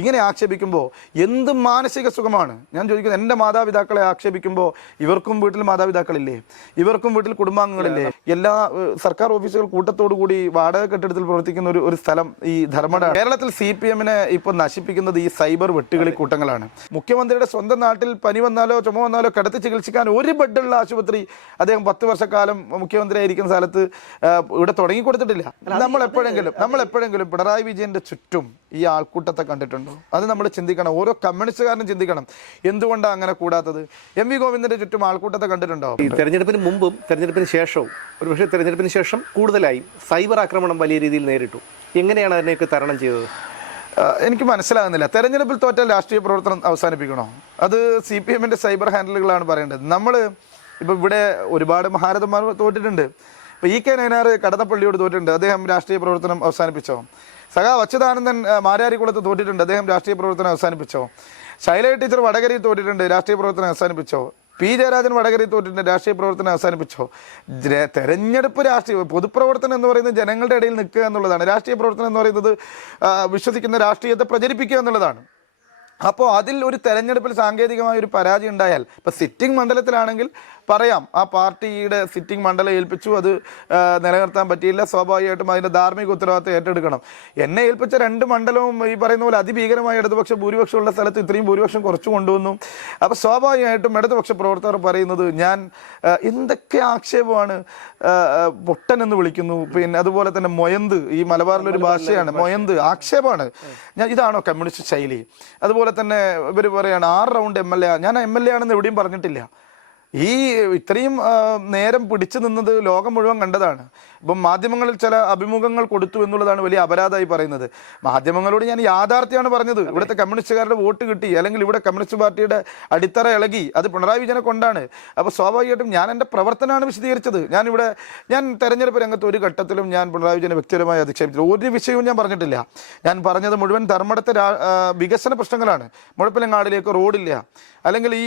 ഇങ്ങനെ ആക്ഷേപിക്കുമ്പോൾ എന്ത് മാനസിക സുഖമാണ് ഞാൻ ചോദിക്കുന്നത്. എൻ്റെ മാതാപിതാക്കളെ ആക്ഷേപിക്കുമ്പോൾ ഇവർക്കും വീട്ടിൽ മാതാപിതാക്കളില്ലേ, ഇവർക്കും വീട്ടിൽ കുടുംബാംഗങ്ങളില്ലേ? എല്ലാ സർക്കാർ ഓഫീസുകൾ കൂട്ടത്തോടു കൂടി വാടക കെട്ടിടത്തിൽ പ്രവർത്തിക്കുന്ന ഒരു സ്ഥലം ഈ ധർമ്മട. കേരളത്തിൽ CPM-നെ ഇപ്പോൾ നശിപ്പിക്കുന്നത് ഈ സൈബർ വെട്ടുകളി കൂട്ടങ്ങളാണ്. മുഖ്യമന്ത്രിയുടെ സ്വന്തം നാട്ടിൽ പനി വന്നാലോ ചുമ വന്നാലോ കിടത്തി ചികിത്സിക്കാൻ ഒരു ബെഡുള്ള ആശുപത്രി അദ്ദേഹം 10 വർഷക്കാലം മുഖ്യമന്ത്രി ആയിരിക്കുന്ന സ്ഥലത്ത് ഇവിടെ തുടങ്ങി കൊടുത്തിട്ടില്ല. നമ്മൾ എപ്പോഴെങ്കിലും പിണറായി വിജയന്റെ ചുറ്റും ഈ ആൾക്കൂട്ടത്തെ കണ്ടിട്ടുണ്ടോ? അത് നമ്മൾ ചിന്തിക്കണം. ഓരോ കമ്മ്യൂണിസ്റ്റുകാരനും ചിന്തിക്കണം, എന്തുകൊണ്ടാണ് അങ്ങനെ കൂടാത്തത്? MV ഗോവിന്ദന്റെ ചുറ്റും ആൾക്കൂട്ടത്തെ കണ്ടിട്ടുണ്ടോ? ഈ തെരഞ്ഞെടുപ്പിന് മുമ്പും തെരഞ്ഞെടുപ്പിന് ശേഷവും ഒരുപക്ഷെ തെരഞ്ഞെടുപ്പിന് ശേഷം കൂടുതലായി സൈബർ ആക്രമണം വലിയ രീതിയിൽ നേരിട്ടു. എങ്ങനെയാണ് അതിനെയൊക്കെ തരണം ചെയ്തത്? എനിക്ക് മനസ്സിലാകുന്നില്ല. തെരഞ്ഞെടുപ്പിൽ തോറ്റാൽ രാഷ്ട്രീയ പ്രവർത്തനം അവസാനിപ്പിക്കണോ? അത് CPM-ന്റെ സൈബർ ഹാൻഡിലുകളാണ് പറയേണ്ടത്. നമ്മൾ ഇപ്പോൾ ഇവിടെ ഒരുപാട് മഹാരഥന്മാർ തോറ്റിട്ടുണ്ട്. ഇപ്പോൾ EK നയനാർ കടന്നപ്പള്ളിയോട് തോറ്റിട്ടുണ്ട്, അദ്ദേഹം രാഷ്ട്രീയ പ്രവർത്തനം അവസാനിപ്പിച്ചോ? സഖാവ് അച്യുതാനന്ദൻ മാരാരിക്കുളത്ത് തോറ്റിട്ടുണ്ട്, അദ്ദേഹം രാഷ്ട്രീയ പ്രവർത്തനം അവസാനിപ്പിച്ചോ? ശൈലജ ടീച്ചർ വടകരയിൽ തോറ്റിട്ടുണ്ട്, രാഷ്ട്രീയ പ്രവർത്തനം അവസാനിപ്പിച്ചോ? P. ജയരാജൻ വടകരയിൽ തോറ്റിട്ടുണ്ട്, രാഷ്ട്രീയ പ്രവർത്തനം അവസാനിപ്പിച്ചോ? തെരഞ്ഞെടുപ്പ് രാഷ്ട്രീയ പൊതുപ്രവർത്തനം എന്ന് പറയുന്നത് ജനങ്ങളുടെ ഇടയിൽ നിൽക്കുക എന്നുള്ളതാണ്. രാഷ്ട്രീയ പ്രവർത്തനം എന്ന് പറയുന്നത് വിശ്വസിക്കുന്ന രാഷ്ട്രീയത്തെ പ്രചരിപ്പിക്കുക എന്നുള്ളതാണ്. അപ്പോൾ അതിൽ ഒരു തെരഞ്ഞെടുപ്പിൽ സാങ്കേതികമായ ഒരു പരാജയം ഉണ്ടായാൽ, ഇപ്പോൾ സിറ്റിംഗ് മണ്ഡലത്തിലാണെങ്കിൽ പറയാം, ആ പാർട്ടിയുടെ സിറ്റിംഗ് മണ്ഡലം ഏൽപ്പിച്ചു, അത് നിലനിർത്താൻ പറ്റിയില്ല, സ്വാഭാവികമായിട്ടും അതിൻ്റെ ധാർമ്മിക ഉത്തരവാദിത്തം ഏറ്റെടുക്കണം. എന്നെ ഏൽപ്പിച്ച 2 മണ്ഡലവും ഈ പറയുന്ന പോലെ അതിഭീകരമായ ഇടതുപക്ഷ ഭൂരിപക്ഷമുള്ള സ്ഥലത്ത് ഇത്രയും ഭൂരിപക്ഷം കുറച്ചു കൊണ്ടുവന്നു. അപ്പോൾ സ്വാഭാവികമായിട്ടും ഇടതുപക്ഷ പ്രവർത്തകർ പറയുന്നത് ഞാൻ എന്തൊക്കെ ആക്ഷേപമാണ്, പൊട്ടൻ എന്ന് വിളിക്കുന്നു, പിന്നെ അതുപോലെ തന്നെ മൊയന്ത്, ഈ മലബാറിലൊരു ഭാഷയാണ് മൊയന്ത്, ആക്ഷേപമാണ്. ഇതാണോ കമ്മ്യൂണിസ്റ്റ് ശൈലി? അതുപോലെ തന്നെ ഇവർ പറയാണ് 6 റൗണ്ട് MLA. ഞാൻ MLA ആണെന്ന് എവിടെയും പറഞ്ഞിട്ടില്ല. ഈ ഇത്രയും നേരം പിടിച്ചു നിന്നത് ലോകം മുഴുവൻ കണ്ടതാണ്. ഇപ്പം മാധ്യമങ്ങളിൽ ചില അഭിമുഖങ്ങൾ കൊടുത്തു എന്നുള്ളതാണ് വലിയ അപരാധമായി പറയുന്നത്. മാധ്യമങ്ങളോട് ഞാൻ യാഥാർത്ഥ്യമാണ് പറഞ്ഞത്. ഇവിടുത്തെ കമ്മ്യൂണിസ്റ്റുകാരുടെ വോട്ട് കിട്ടി, അല്ലെങ്കിൽ ഇവിടെ കമ്മ്യൂണിസ്റ്റ് പാർട്ടിയുടെ അടിത്തറ ഇളകി, അത് പിണറായി വിജയനെ കൊണ്ടാണ്. അപ്പോൾ സ്വാഭാവികമായിട്ടും ഞാൻ എൻ്റെ പ്രവർത്തനമാണ് വിശദീകരിച്ചത്. ഞാൻ തെരഞ്ഞെടുപ്പ് രംഗത്ത് ഒരു ഘട്ടത്തിലും ഞാൻ പിണറായി വിജയനെ വ്യക്തിപരമായി അധിക്ഷേപിച്ചില്ല. ഒരു വിഷയവും ഞാൻ പറഞ്ഞിട്ടില്ല. ഞാൻ പറഞ്ഞത് മുഴുവൻ ധർമ്മടത്തെ വികസന പ്രശ്നങ്ങളാണ്. മുഴപ്പിലങ്ങാടിലേക്ക് റോഡില്ല, അല്ലെങ്കിൽ ഈ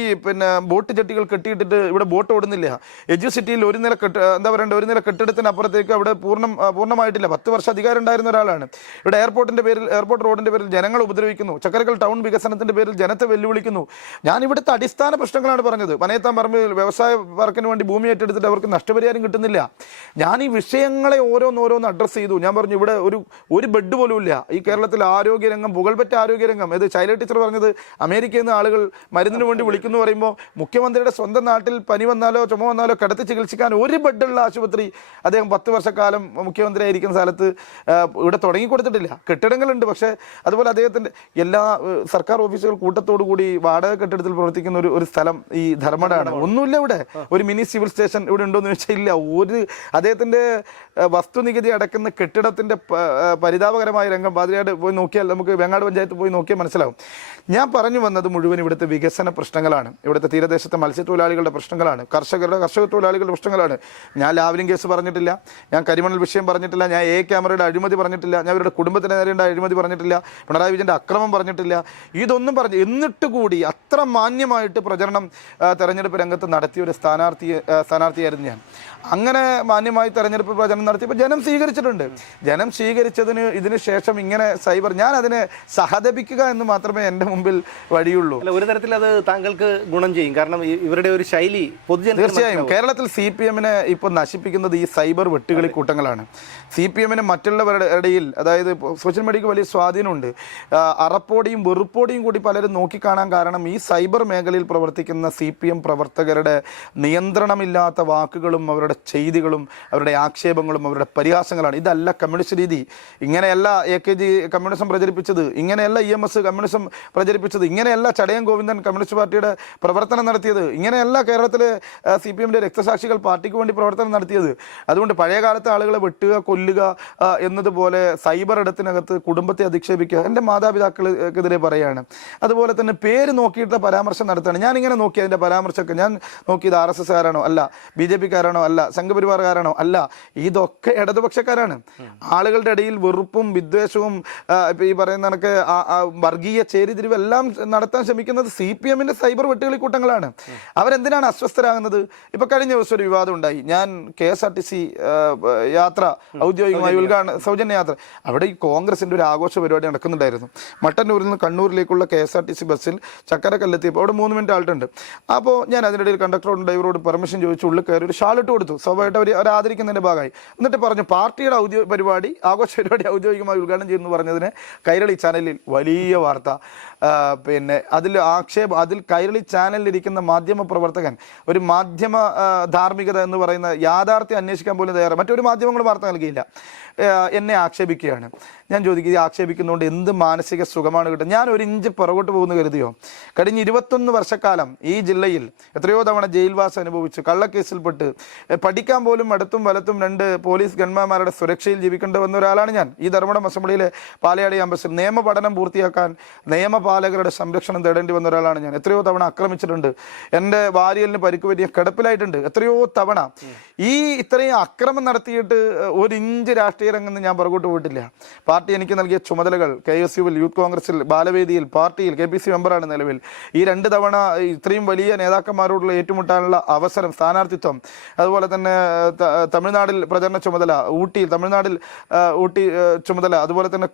ബോട്ട് ജെട്ടികൾ കെട്ടിയിട്ടിട്ട് ഇവിടെ ബോട്ട് ഓടുന്നില്ല. എഡ്യൂസിറ്റിയിൽ ഒരു നില കെട്ടിടത്തിന് അപ്പുറത്തേക്ക് അവിടെ പൂർണ്ണമായിട്ടില്ല. 10 വർഷം അധികാരം ഉണ്ടായിരുന്ന ഒരാളാണ്. ഇവിടെ എയർപോർട്ട് റോഡിന്റെ പേരിൽ ജനങ്ങൾ ഉപദ്രവിക്കുന്നു. ചക്കരക്കൽ ടൗൺ വികസനത്തിന്റെ പേരിൽ ജനത്തെ വെല്ലുവിളിക്കുന്നു. ഞാൻ ഇവിടുത്തെ അടിസ്ഥാന പ്രശ്നങ്ങളാണ് പറഞ്ഞത്. മനയത്താൻ പറമ്പിൽ വ്യവസായ പാർക്കിന് വേണ്ടി ഭൂമി ഏറ്റെടുത്തിട്ട് അവർക്ക് നഷ്ടപരിഹാരം കിട്ടുന്നില്ല. ഞാൻ ഈ വിഷയങ്ങളെ ഓരോന്ന് അഡ്രസ്സ് ചെയ്തു. ഞാൻ പറഞ്ഞു ഇവിടെ ഒരു ബെഡ് പോലും ഇല്ല. ഈ കേരളത്തിലെ ആരോഗ്യരംഗം, പുകൾപെറ്റ ആരോഗ്യരംഗം, ഇത് ശൈലജ ടീച്ചർ പറഞ്ഞത് അമേരിക്കയിൽ നിന്ന് ആളുകൾ മരുന്നിന് വേണ്ടി വിളിക്കുന്നു പറയുമ്പോൾ, മുഖ്യമന്ത്രിയുടെ സ്വന്തം നാട്ടിൽ പനി വന്നാലോ ചുമ വന്നാലോ കിടത്തി ചികിത്സിക്കാൻ ഒരു ബെഡുള്ള ആശുപത്രി അദ്ദേഹം 10 വർഷക്കാലം മുഖ്യമന്ത്രി ആയിരിക്കുന്ന സ്ഥലത്ത് ഇവിടെ തുടങ്ങി കൊടുത്തിട്ടില്ല. കെട്ടിടങ്ങളുണ്ട്, പക്ഷേ അതുപോലെ അദ്ദേഹത്തിൻ്റെ എല്ലാ സർക്കാർ ഓഫീസുകൾ കൂട്ടത്തോടു കൂടി വാടക കെട്ടിടത്തിൽ പ്രവർത്തിക്കുന്ന ഒരു സ്ഥലം ഈ ധർമ്മടാണ്. ഒന്നുമില്ല ഇവിടെ. ഒരു മിനി സിവിൽ സ്റ്റേഷൻ ഇവിടെ ഉണ്ടോ എന്ന് ചോദിച്ചാൽ ഇല്ല. അദ്ദേഹത്തിൻ്റെ വസ്തുനികുതി അടക്കുന്ന കെട്ടിടത്തിൻ്റെ പരിതാപകരമായ രംഗം പാതിരാട് പോയി നോക്കിയാൽ, നമുക്ക് വെങ്ങാട് പഞ്ചായത്ത് പോയി നോക്കിയാൽ മനസ്സിലാവും. ഞാൻ പറഞ്ഞു വന്നത് മുഴുവൻ ഇവിടുത്തെ വികസന പ്രശ്നങ്ങളാണ്, ഇവിടുത്തെ തീരദേശത്തെ മത്സ്യത്തൊഴിലാളികളുടെ പ്രശ്നങ്ങളാണ്, കർഷക തൊഴിലാളികളുടെ പ്രശ്നങ്ങളാണ്. ഞാൻ ലാവ്ലിൻ കേസ് പറഞ്ഞിട്ടില്ല, ഞാൻ കരിമണൽ വിഷയം പറഞ്ഞിട്ടില്ല, ഞാൻ ക്യാമറയുടെ അഴിമതി പറഞ്ഞിട്ടില്ല, ഞാൻ ഇവരുടെ കുടുംബത്തിന് നേരെയുള്ള അഴിമതി പറഞ്ഞിട്ടില്ല, പിണറായി വിജയൻ്റെ അക്രമം പറഞ്ഞിട്ടില്ല. ഇതൊന്നും എന്നിട്ട് കൂടി അത്ര മാന്യമായിട്ട് പ്രചരണം തെരഞ്ഞെടുപ്പ് രംഗത്ത് നടത്തിയ ഒരു സ്ഥാനാർത്ഥിയായിരുന്നു ഞാൻ. അങ്ങനെ മാന്യമായി തെരഞ്ഞെടുപ്പ് പ്രചരണം നടത്തിയപ്പോൾ ജനം സ്വീകരിച്ചിട്ടുണ്ട്. ജനം സ്വീകരിച്ചതിന് ഇതിന് ശേഷം ഇങ്ങനെ സൈബർ, ഞാൻ അതിനെ സഹതപിക്കുക എന്ന് മാത്രമേ എൻ്റെ മുമ്പിൽ വഴിയുള്ളൂ. ഒരു തരത്തിൽ അത് താങ്കൾക്ക് ഗുണം ചെയ്യും, കാരണം ഇവരുടെ ഒരു ശൈലി തീർച്ചയായും. കേരളത്തിൽ CPM-നെ ഇപ്പോൾ നശിപ്പിക്കുന്നത് ഈ സൈബർ വെട്ടുകളി കൂട്ടങ്ങളാണ്. CPM-ന് മറ്റുള്ളവരുടെ ഇടയിൽ, അതായത് സോഷ്യൽ മീഡിയയ്ക്ക് വലിയ സ്വാധീനമുണ്ട്. അറപ്പോടെയും വെറുപ്പോടെയും കൂടി പലരും നോക്കിക്കാണാൻ കാരണം ഈ സൈബർ മേഖലയിൽ പ്രവർത്തിക്കുന്ന CPM പ്രവർത്തകരുടെ നിയന്ത്രണമില്ലാത്ത വാക്കുകളും അവരുടെ ചെയ്തികളും അവരുടെ ആക്ഷേപങ്ങളും അവരുടെ പരിഹാസങ്ങളാണ്. ഇതല്ല കമ്മ്യൂണിസ്റ്റ് രീതി. ഇങ്ങനെയല്ല AKG കമ്മ്യൂണിസം പ്രചരിപ്പിച്ചത്, ഇങ്ങനെയല്ല EMS കമ്മ്യൂണിസം പ്രചരിപ്പിച്ചത്, ഇങ്ങനെയല്ല ചടയം ഗോവിന്ദൻ കമ്മ്യൂണിസ്റ്റ് പാർട്ടിയുടെ പ്രവർത്തനം നടത്തിയത്, ഇങ്ങനെയല്ല കേരളത്തിലെ CPM-ന്റെ രക്തസാക്ഷികൾ പാർട്ടിക്ക് വേണ്ടി പ്രവർത്തനം നടത്തിയത്. അതുകൊണ്ട് പഴയ കാലത്തെ ആളുകളെ വെട്ടുക, കൊല്ലുക എന്നതുപോലെ സൈബർ ഇടത്തിനകത്ത് കുടുംബത്തെ അധിക്ഷേപിക്കുക എൻ്റെ മാതാപിതാക്കൾക്കെതിരെ പറയുകയാണ്. അതുപോലെ തന്നെ പേര് നോക്കിയിട്ട് പരാമർശം നടത്തുകയാണ്. ഞാനിങ്ങനെ നോക്കി അതിൻ്റെ പരാമർശമൊക്കെ ഞാൻ നോക്കിയത് RSS-കാരാണോ അല്ല, BJP-കാരാണോ അല്ല, സംഘപരിവാറുകാരാണോ അല്ല, ഇതൊക്കെ ഇടതുപക്ഷക്കാരാണ്. ആളുകളുടെ ഇടയിൽ വെറുപ്പും വിദ്വേഷവും ഈ പറയുന്ന കണക്ക് വർഗീയ ചേരിതിരിവ് എല്ലാം നടത്താൻ ശ്രമിക്കുന്നത് CPM-ന്റെ സൈബർ വെട്ടുകളി കൂട്ടങ്ങളാണ്. അവരെന്തിനാണ് എന്തിനാണ് അസ്വസ്ഥരാകുന്നത്? ഇപ്പൊ കഴിഞ്ഞ ദിവസം ഒരു വിവാദം ഉണ്ടായി. ഞാൻ KSRTC യാത്ര ഔദ്യോഗികമായി സൗജന്യ യാത്ര, അവിടെ ഈ കോൺഗ്രസിന്റെ ഒരു ആഘോഷ പരിപാടി നടക്കുന്നുണ്ടായിരുന്നു. മട്ടന്നൂരിൽ നിന്ന് കണ്ണൂരിലേക്കുള്ള KSRTC ബസ്സിൽ ചക്കരക്കല്ലെത്തിയപ്പോൾ അവിടെ 3 മിനിറ്റ് ആൾട്ടുണ്ട്. അപ്പോൾ ഞാൻ അതിനിടയിൽ കണ്ടക്ടറോടും ഡ്രൈവറോട് പെർമിഷൻ ചോദിച്ചു ഉള്ളിൽ കയറി ഒരു ഷാൾ ഇട്ട് കൊടുത്തു. സ്വാഭാവികമായിട്ട് അവർ ആദരിക്കുന്നതിന്റെ ഭാഗമായി. എന്നിട്ട് പറഞ്ഞു പാർട്ടിയുടെ ആഘോഷ പരിപാടി ഔദ്യോഗികമായി ഉദ്ഘാടനം ചെയ്യുമെന്ന് പറഞ്ഞതിന് കൈരളി ചാനലിൽ വലിയ വാർത്ത. പിന്നെ അതിൽ കൈരളി ചാനലിലിരിക്കുന്ന മാധ്യമ പ്രവർത്തകൻ ഒരു മാധ്യമ ധാർമ്മികത എന്ന് പറയുന്ന യാഥാർത്ഥ്യം അന്വേഷിക്കാൻ പോലും തയ്യാറാണ്. മറ്റൊരു മാധ്യമങ്ങളും വാർത്ത നൽകിയില്ല. എന്നെ ആക്ഷേപിക്കുകയാണ്. ഞാൻ ചോദിക്കുക, ഈ ആക്ഷേപിക്കുന്നതുകൊണ്ട് എന്ത് മാനസിക സുഖമാണ് കിട്ടുന്നത്? ഞാൻ ഒരു ഇഞ്ച് പുറകോട്ട് പോകുന്നു കരുതിയോ? കഴിഞ്ഞ 21 വർഷക്കാലം ഈ ജില്ലയിൽ എത്രയോ തവണ ജയിൽവാസം അനുഭവിച്ച് കള്ളക്കേസിൽപ്പെട്ട് പഠിക്കാൻ പോലും അടുത്തും വലത്തും 2 പോലീസ് ഗൺമാന്മാരുടെ സുരക്ഷയിൽ ജീവിക്കേണ്ടി വന്ന ഒരാളാണ് ഞാൻ. ഈ ധർമ്മടം അസംബ്ലിയിലെ പാലയാട് ക്യാമ്പസിൽ നിയമ പഠനം പൂർത്തിയാക്കാൻ നിയമപാലകരുടെ സംരക്ഷണം തേടേണ്ടി വന്ന ഒരാളാണ് ഞാൻ. എത്രയോ തവണ ആക്രമിച്ചിട്ടുണ്ട്. എൻ്റെ വാരിയലിന് പരിക്ക് പറ്റിയ കിടപ്പിലായിട്ടുണ്ട് എത്രയോ തവണ. ഇത്രയും അക്രമം നടത്തിയിട്ട് ഒരു ഇഞ്ച് രാഷ്ട്രീയ രംഗത്ത് ഞാൻ പുറകോട്ട് പോയിട്ടില്ല. പാർട്ടി എനിക്ക് നൽകിയ ചുമതലകൾ KSUവിൽ, യൂത്ത് കോൺഗ്രസിൽ, ബാലവേദിയിൽ, പാർട്ടിയിൽ KPC മെമ്പറാണ് നിലവിൽ. ഈ 2 തവണ ഇത്രയും വലിയ നേതാക്കന്മാരോടുള്ള ഏറ്റുമുട്ടാനുള്ള അവസരം, സ്ഥാനാർത്ഥിത്വം, അതുപോലെ തന്നെ തമിഴ്നാട്ടിൽ പ്രചരണ ചുമതല, തമിഴ്നാട്ടിൽ ഊട്ടി ചുമതല, അതുപോലെ തന്നെ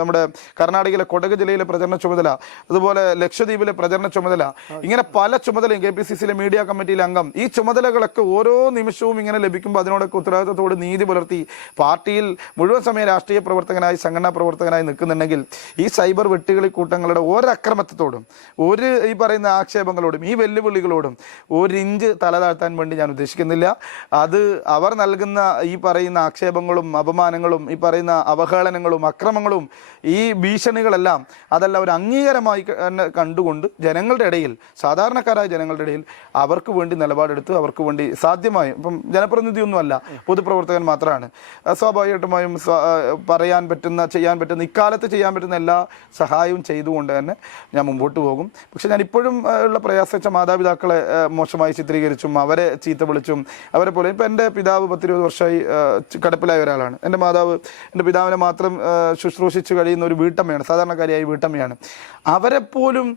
നമ്മുടെ കർണാടകയിലെ കൊടക് ജില്ലയിലെ പ്രചരണ ചുമതല, അതുപോലെ ലക്ഷദ്വീപിലെ പ്രചരണ ചുമതല, ഇങ്ങനെ പല ചുമതലയും, KPCCയിലെ മീഡിയ കമ്മിറ്റിയിലെ അംഗം. ഈ ചുമതലകളൊക്കെ ഓരോ നിമിഷവും ഇങ്ങനെ ലഭിക്കുമ്പോൾ അതിനോടൊക്കെ ഉത്തരവാദിത്തത്തോട് നീതി പുലർത്തി പാർട്ടിയിൽ മുഴുവൻ സമയം രാഷ്ട്രീയ പ്രവർത്തകനായി, സംഘടനാ പ്രവർത്തകനായി നിൽക്കുന്നുണ്ടെങ്കിൽ ഈ സൈബർ വെട്ടുകളി കൂട്ടങ്ങളുടെ ഒരക്രമത്തോടും ഈ പറയുന്ന ആക്ഷേപങ്ങളോടും ഈ വെല്ലുവിളികളോടും ഒരു ഇഞ്ച് തല താഴ്ത്താൻ വേണ്ടി ഞാൻ ഉദ്ദേശിക്കുന്നില്ല. അത് അവർ നൽകുന്ന ഈ പറയുന്ന ആക്ഷേപങ്ങളും അപമാനങ്ങളും ഈ പറയുന്ന അവഹേളനങ്ങളും അക്രമങ്ങളും ഈ ഭീഷണികളെല്ലാം അതെല്ലാം ഒരു അംഗീകാരമായി കണ്ടുകൊണ്ട് ജനങ്ങളുടെ ഇടയിൽ, സാധാരണക്കാരായ ജനങ്ങളുടെ ഇടയിൽ അവർക്ക് വേണ്ടി നിലപാടെടുത്ത് അവർക്ക് വേണ്ടി സാധ്യമായും, ഇപ്പം ജനപ്രതിനിധിയൊന്നുമല്ല, പൊതുപ്രവർത്തകൻ മാത്രമാണ്, സ്വാഭാവികമായും ചെയ്യാൻ പറ്റുന്ന ഇക്കാലത്ത് ചെയ്യാൻ പറ്റുന്ന എല്ലാ സഹായവും ചെയ്തുകൊണ്ട് തന്നെ ഞാൻ മുമ്പോട്ട് പോകും. പക്ഷെ ഞാൻ ഇപ്പോഴും ഉള്ള പ്രയാസം വെച്ചാൽ മാതാപിതാക്കളെ മോശമായി ചിത്രീകരിച്ചും അവരെ ചീത്ത വിളിച്ചും അവരെ പോലെ. ഇപ്പം എൻ്റെ പിതാവ് 10-20 വർഷമായി കിടപ്പിലായ ഒരാളാണ്. എൻ്റെ പിതാവിനെ മാത്രം ശുശ്രൂഷിച്ച് കഴിയുന്ന ഒരു വീട്ടമ്മയാണ്, സാധാരണക്കാരിയായ വീട്ടമ്മയാണ്. അവരെപ്പോലും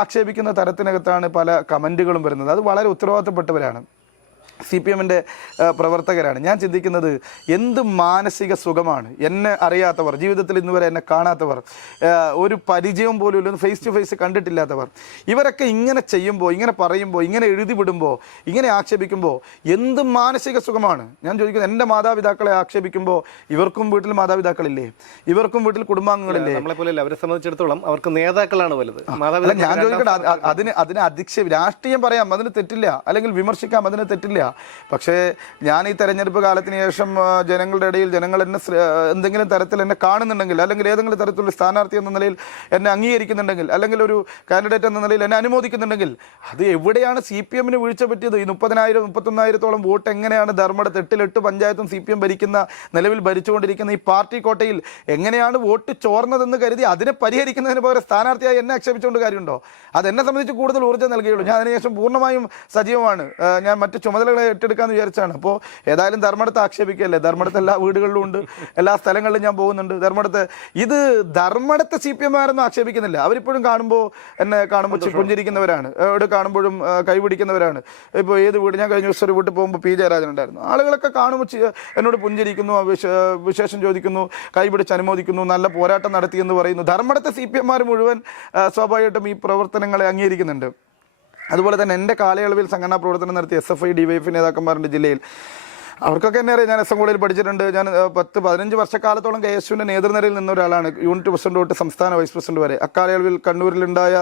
ആക്ഷേപിക്കുന്ന തരത്തിനകത്താണ് പല കമൻറ്റുകളും വരുന്നത്. അത് വളരെ ഉത്തരവാദിത്തപ്പെട്ടവരാണ്, CPMൻ്റെ പ്രവർത്തകരാണ്. ഞാൻ ചിന്തിക്കുന്നത് എന്ത് മാനസിക സുഖമാണ്. എന്നെ അറിയാത്തവർ, ജീവിതത്തിൽ ഇന്ന് വരെ എന്നെ കാണാത്തവർ, ഒരു പരിചയം പോലും ഇല്ല, ഫേസ് ടു ഫേസ് കണ്ടിട്ടില്ലാത്തവർ, ഇവരൊക്കെ ഇങ്ങനെ ചെയ്യുമ്പോൾ, ഇങ്ങനെ പറയുമ്പോൾ, ഇങ്ങനെ എഴുതി വിടുമ്പോൾ, ഇങ്ങനെ ആക്ഷേപിക്കുമ്പോൾ എന്ത് മാനസിക സുഖമാണ്. ഞാൻ ചോദിക്കുന്നത്, എൻ്റെ മാതാപിതാക്കളെ ആക്ഷേപിക്കുമ്പോൾ ഇവർക്കും വീട്ടിൽ മാതാപിതാക്കളില്ലേ? ഇവർക്കും വീട്ടിൽ കുടുംബാംഗങ്ങളില്ലേ? നമ്മളെപ്പോലെ അവരെ സംബന്ധിച്ചിടത്തോളം അവർക്ക് നേതാക്കളാണ് വലുത്. ഞാൻ ചോദിക്കട്ടെ, അതിന് അധിക്ഷേപം, രാഷ്ട്രീയം പറയാം, അതിന് തെറ്റില്ല, അല്ലെങ്കിൽ വിമർശിക്കാം, അതിന് തെറ്റില്ല. പക്ഷേ ഞാൻ ഈ തെരഞ്ഞെടുപ്പ് കാലത്തിന് ശേഷം ജനങ്ങളുടെ ഇടയിൽ ജനങ്ങൾ എന്നെ എന്തെങ്കിലും തരത്തിൽ എന്നെ കാണുന്നുണ്ടെങ്കിൽ, അല്ലെങ്കിൽ ഏതെങ്കിലും തരത്തിലുള്ള സ്ഥാനാർത്ഥി എന്ന നിലയിൽ എന്നെ അംഗീകരിക്കുന്നുണ്ടെങ്കിൽ, അല്ലെങ്കിൽ ഒരു കാൻഡിഡേറ്റ് എന്ന നിലയിൽ എന്നെ അനുമോദിക്കുന്നുണ്ടെങ്കിൽ, അത് എവിടെയാണ് CPMന് വീഴ്ച പറ്റിയത്? ഈ 30,000-31,000 വോട്ട് എങ്ങനെയാണ് ധർമ്മടത്ത് 8 പഞ്ചായത്തും CPM നിലവിൽ ഭരിച്ചുകൊണ്ടിരിക്കുന്ന ഈ പാർട്ടി കോട്ടയിൽ എങ്ങനെയാണ് വോട്ട് ചോർന്നതെന്ന് കരുതി അതിനെ പരിഹരിക്കുന്നതിന് പകരം സ്ഥാനാർത്ഥിയായി എന്നെ ആക്ഷേപിച്ചുകൊണ്ട് കാര്യമുണ്ടോ? അതെന്നെ സംബന്ധിച്ച് കൂടുതൽ ഊർജ്ജം നൽകുകയുള്ളൂ. ഞാൻ അതിനുശേഷം പൂർണ്ണമായും സജീവമാണ്. ഞാൻ മറ്റ് ചുമതലകളെ ഏറ്റെടുക്കാമെന്ന് വിചാരിച്ചാണ്. അപ്പോൾ ഏതായാലും ധർമ്മടത്ത് ആക്ഷേപിക്കുകയല്ലേ, ധർമ്മടത്ത് എല്ലാ വീടുകളിലും ഉണ്ട്, എല്ലാ സ്ഥലങ്ങളിലും ഞാൻ പോകുന്നുണ്ട്. ധർമ്മടത്ത് CPM ആരൊന്നും ആക്ഷേപിക്കുന്നില്ല. അവരിപ്പോഴും എന്നെ കാണുമ്പോൾ പുഞ്ചിരിക്കുന്നവരാണ്, എവിടെ കാണുമ്പോഴും കൈപിടിക്കുന്നവരാണ്. ഇപ്പോൾ ഏത് വീട്, ഞാൻ കഴിഞ്ഞ ദിവസം ഒരു വീട്ടിൽ പോകുമ്പോൾ P ജയരാജൻ ഉണ്ടായിരുന്നു. ആളുകളൊക്കെ കാണുമ്പോൾ എന്നോട് പുഞ്ചിരിക്കുന്നു, വിശേഷം ചോദിക്കുന്നു, കൈപിടിച്ച് അനുമോദിക്കുന്നു, നല്ല പോരാട്ടം നടത്തിയെന്ന് പറയുന്നു. ധർമ്മടത്തെ CPM മുഴുവൻ സ്വാഭാവികമായിട്ടും ഈ പ്രവർത്തനങ്ങളെ അംഗീകരിക്കുന്നുണ്ട്. അതുപോലെ തന്നെ എൻ്റെ കാലയളവിൽ സംഘടനാ പ്രവർത്തനം നടത്തിയ SFI DYF നേതാക്കന്മാരുടെ ജില്ലയിൽ അവർക്കൊക്കെ എന്നെ അറിയാം. ഞാൻ SM കോളേജിൽ പഠിച്ചിട്ടുണ്ട്. ഞാൻ 10-15 വർഷക്കാലത്തോളം KSUവിൻ്റെ നേതൃനിരയിൽ നിന്ന ഒരാളാണ്, യൂണിറ്റ് പ്രസിഡന്റ് തൊട്ട് സംസ്ഥാന വൈസ് പ്രസിഡന്റ് വരെ. അക്കാലയളവിൽ കണ്ണൂരിലുണ്ടായ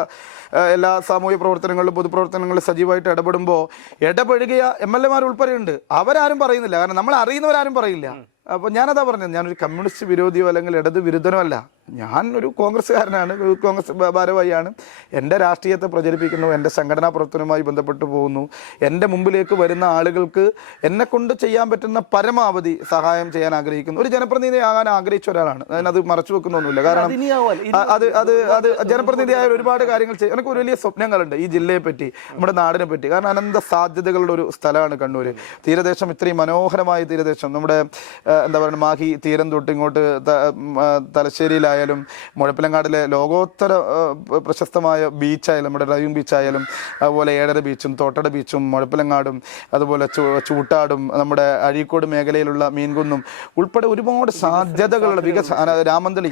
എല്ലാ സാമൂഹ്യ പ്രവർത്തനങ്ങളിലും പൊതുപ്രവർത്തനങ്ങളിലും സജീവമായിട്ട് ഇടപെടുകയ MLA ഉൾപ്പെടെയുണ്ട്. അവരാരും പറയുന്നില്ല, കാരണം നമ്മൾ അറിയുന്നവരാരും പറയില്ല. അപ്പോൾ ഞാനതാ പറഞ്ഞത്, ഞാനൊരു കമ്മ്യൂണിസ്റ്റ് വിരോധിയോ അല്ലെങ്കിൽ ഇടത് വിരുദ്ധനോ അല്ല. ഞാൻ ഒരു കോൺഗ്രസ്സുകാരനാണ്, കോൺഗ്രസ് ഭാരവാഹിയാണ്. എൻ്റെ രാഷ്ട്രീയത്തെ പ്രചരിപ്പിക്കുന്നു, എൻ്റെ സംഘടനാ പ്രവർത്തനവുമായി ബന്ധപ്പെട്ട് പോകുന്നു. എൻ്റെ മുമ്പിലേക്ക് വരുന്ന ആളുകൾക്ക് എന്നെക്കൊണ്ട് ചെയ്യാൻ പറ്റുന്ന പരമാവധി സഹായം ചെയ്യാൻ ആഗ്രഹിക്കുന്നു. ഒരു ജനപ്രതിനിധി ആകാൻ ആഗ്രഹിച്ച ഒരാളാണ്. അതിനത് മറച്ചു വെക്കുന്നൊന്നുമില്ല. കാരണം അത് ജനപ്രതിനിധിയായ ഒരുപാട് കാര്യങ്ങൾ ചെയ്യും. എനിക്ക് ഒരു വലിയ സ്വപ്നങ്ങളുണ്ട് ഈ ജില്ലയെ പറ്റി, നമ്മുടെ നാടിനെ പറ്റി. കാരണം അനന്ത സാധ്യതകളുടെ ഒരു സ്ഥലമാണ് കണ്ണൂർ. തീരദേശം, ഇത്രയും മനോഹരമായ തീരദേശം. നമ്മുടെ എന്താ പറയുക, മാഹി തീരം തൊട്ട് ഇങ്ങോട്ട് തലശ്ശേരിയിലായാലും ആയാലും മുഴപ്പിലങ്ങാടിലെ ലോകോത്തര പ്രശസ്തമായ ബീച്ചായാലും നമ്മുടെ ഡ്രൈവിംഗ് ബീച്ചായാലും അതുപോലെ ഏഴര ബീച്ചും തോട്ടട ബീച്ചും മുഴപ്പിലങ്ങാടും അതുപോലെ ചൂട്ടാടും നമ്മുടെ അഴീക്കോട് മേഖലയിലുള്ള മീൻകുന്നും ഉൾപ്പെടെ ഒരുപാട് സാധ്യതകളുള്ള രാമന്തളി